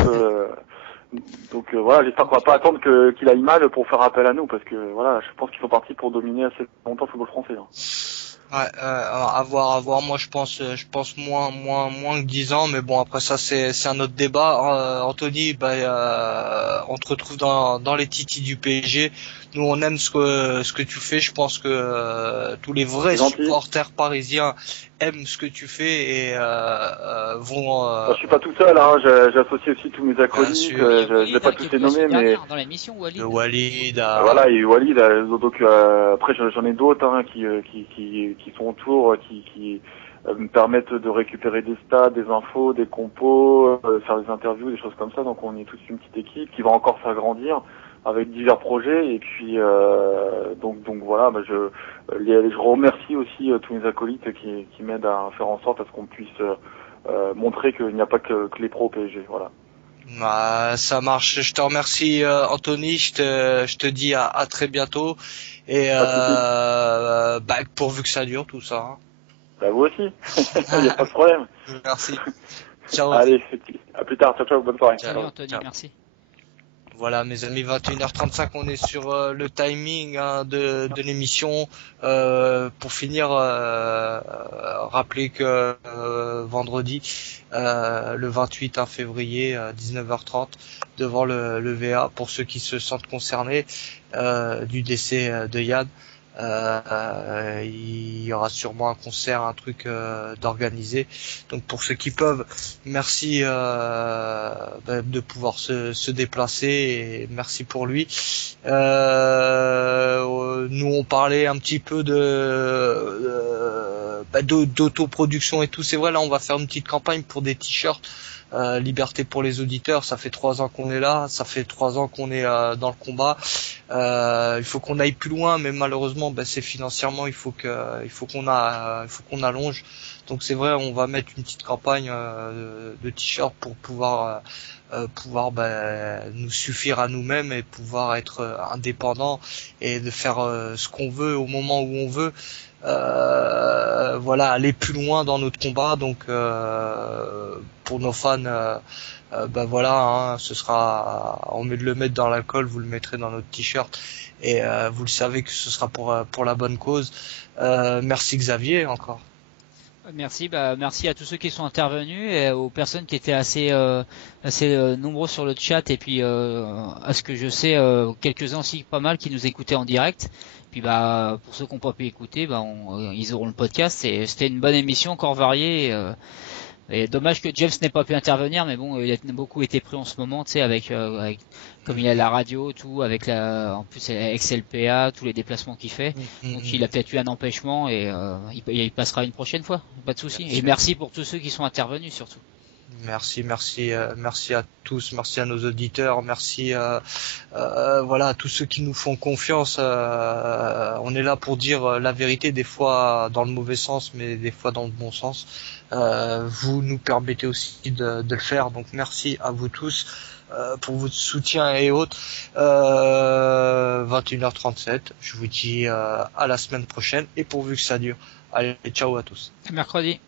Donc voilà, j'espère qu'on va pas attendre qu'il aille mal pour faire appel à nous, parce que voilà, je pense qu'ils sont partis pour dominer assez longtemps le football français. Hein. Ouais, à voir. Moi, je pense moins que 10 ans, mais bon, après ça, c'est un autre débat. Anthony, on te retrouve dans les titis du PSG. Nous, on aime ce que tu fais. Je pense que tous les vrais supporters parisiens aiment ce que tu fais et vont. Je suis pas tout seul, hein. J'associe aussi tous mes acolytes. Je vais pas tous les nommer, mais dans l'émission Walid. Walid. Voilà, et Walid. Donc après, j'en ai d'autres hein, qui sont autour, qui me permettent de récupérer des stats, des infos, des compos, faire des interviews, des choses comme ça. Donc on est toute une petite équipe qui va encore s'agrandir avec divers projets. Et puis donc voilà, je remercie aussi tous mes acolytes qui m'aident à faire en sorte à ce qu'on puisse montrer qu'il n'y a pas que les pros au PSG. Voilà. Ça marche. Je te remercie Anthony. Je te dis à très bientôt et pourvu que ça dure tout ça. Hein. Vous aussi. Il n'y a pas de problème. Merci. Ciao. Allez, à plus tard. Ciao, ciao. Bonne soirée. Salut Anthony, Ciao. merci. Voilà, mes amis, 21h35, on est sur le timing de l'émission. Pour finir, rappelez que vendredi, le 28 février, 19h30, devant le VA, pour ceux qui se sentent concernés du décès de Yann, il y aura sûrement un concert, un truc d'organisé. Donc pour ceux qui peuvent, merci de pouvoir se déplacer et merci pour lui. Nous on parlait un petit peu d'autoproduction et tout. C'est vrai, là on va faire une petite campagne pour des t-shirts. Liberté pour les auditeurs, ça fait 3 ans qu'on est là, ça fait 3 ans qu'on est dans le combat. Il faut qu'on aille plus loin, mais malheureusement, c'est financièrement, il faut qu'on allonge. Donc c'est vrai, on va mettre une petite campagne de t-shirts pour pouvoir nous suffire à nous-mêmes et pouvoir être indépendants et de faire ce qu'on veut au moment où on veut. Voilà, aller plus loin dans notre combat. Donc pour nos fans, voilà, ce sera, au lieu de le mettre dans l'alcool, vous le mettrez dans notre t-shirt et vous le savez que ce sera pour la bonne cause. Merci Xavier encore. Merci, merci à tous ceux qui sont intervenus et aux personnes qui étaient assez nombreux sur le chat et puis à ce que je sais quelques-uns aussi pas mal qui nous écoutaient en direct. Puis pour ceux qui n'ont pas pu écouter, ils auront le podcast. Et c'était une bonne émission, encore variée. Et dommage que James n'ait pas pu intervenir, mais bon, il a beaucoup été pris en ce moment, tu sais, avec comme il a la radio, tout, en plus XLPA, tous les déplacements qu'il fait. Donc il a peut-être eu un empêchement et il passera une prochaine fois, pas de souci. Et merci pour tous ceux qui sont intervenus surtout. Merci à tous, merci à nos auditeurs, merci voilà à tous ceux qui nous font confiance. On est là pour dire la vérité, des fois dans le mauvais sens, mais des fois dans le bon sens. Vous nous permettez aussi de le faire, donc merci à vous tous pour votre soutien et autres. 21h37, je vous dis à la semaine prochaine et pourvu que ça dure. Allez, ciao à tous. À mercredi.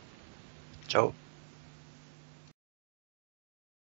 Ciao.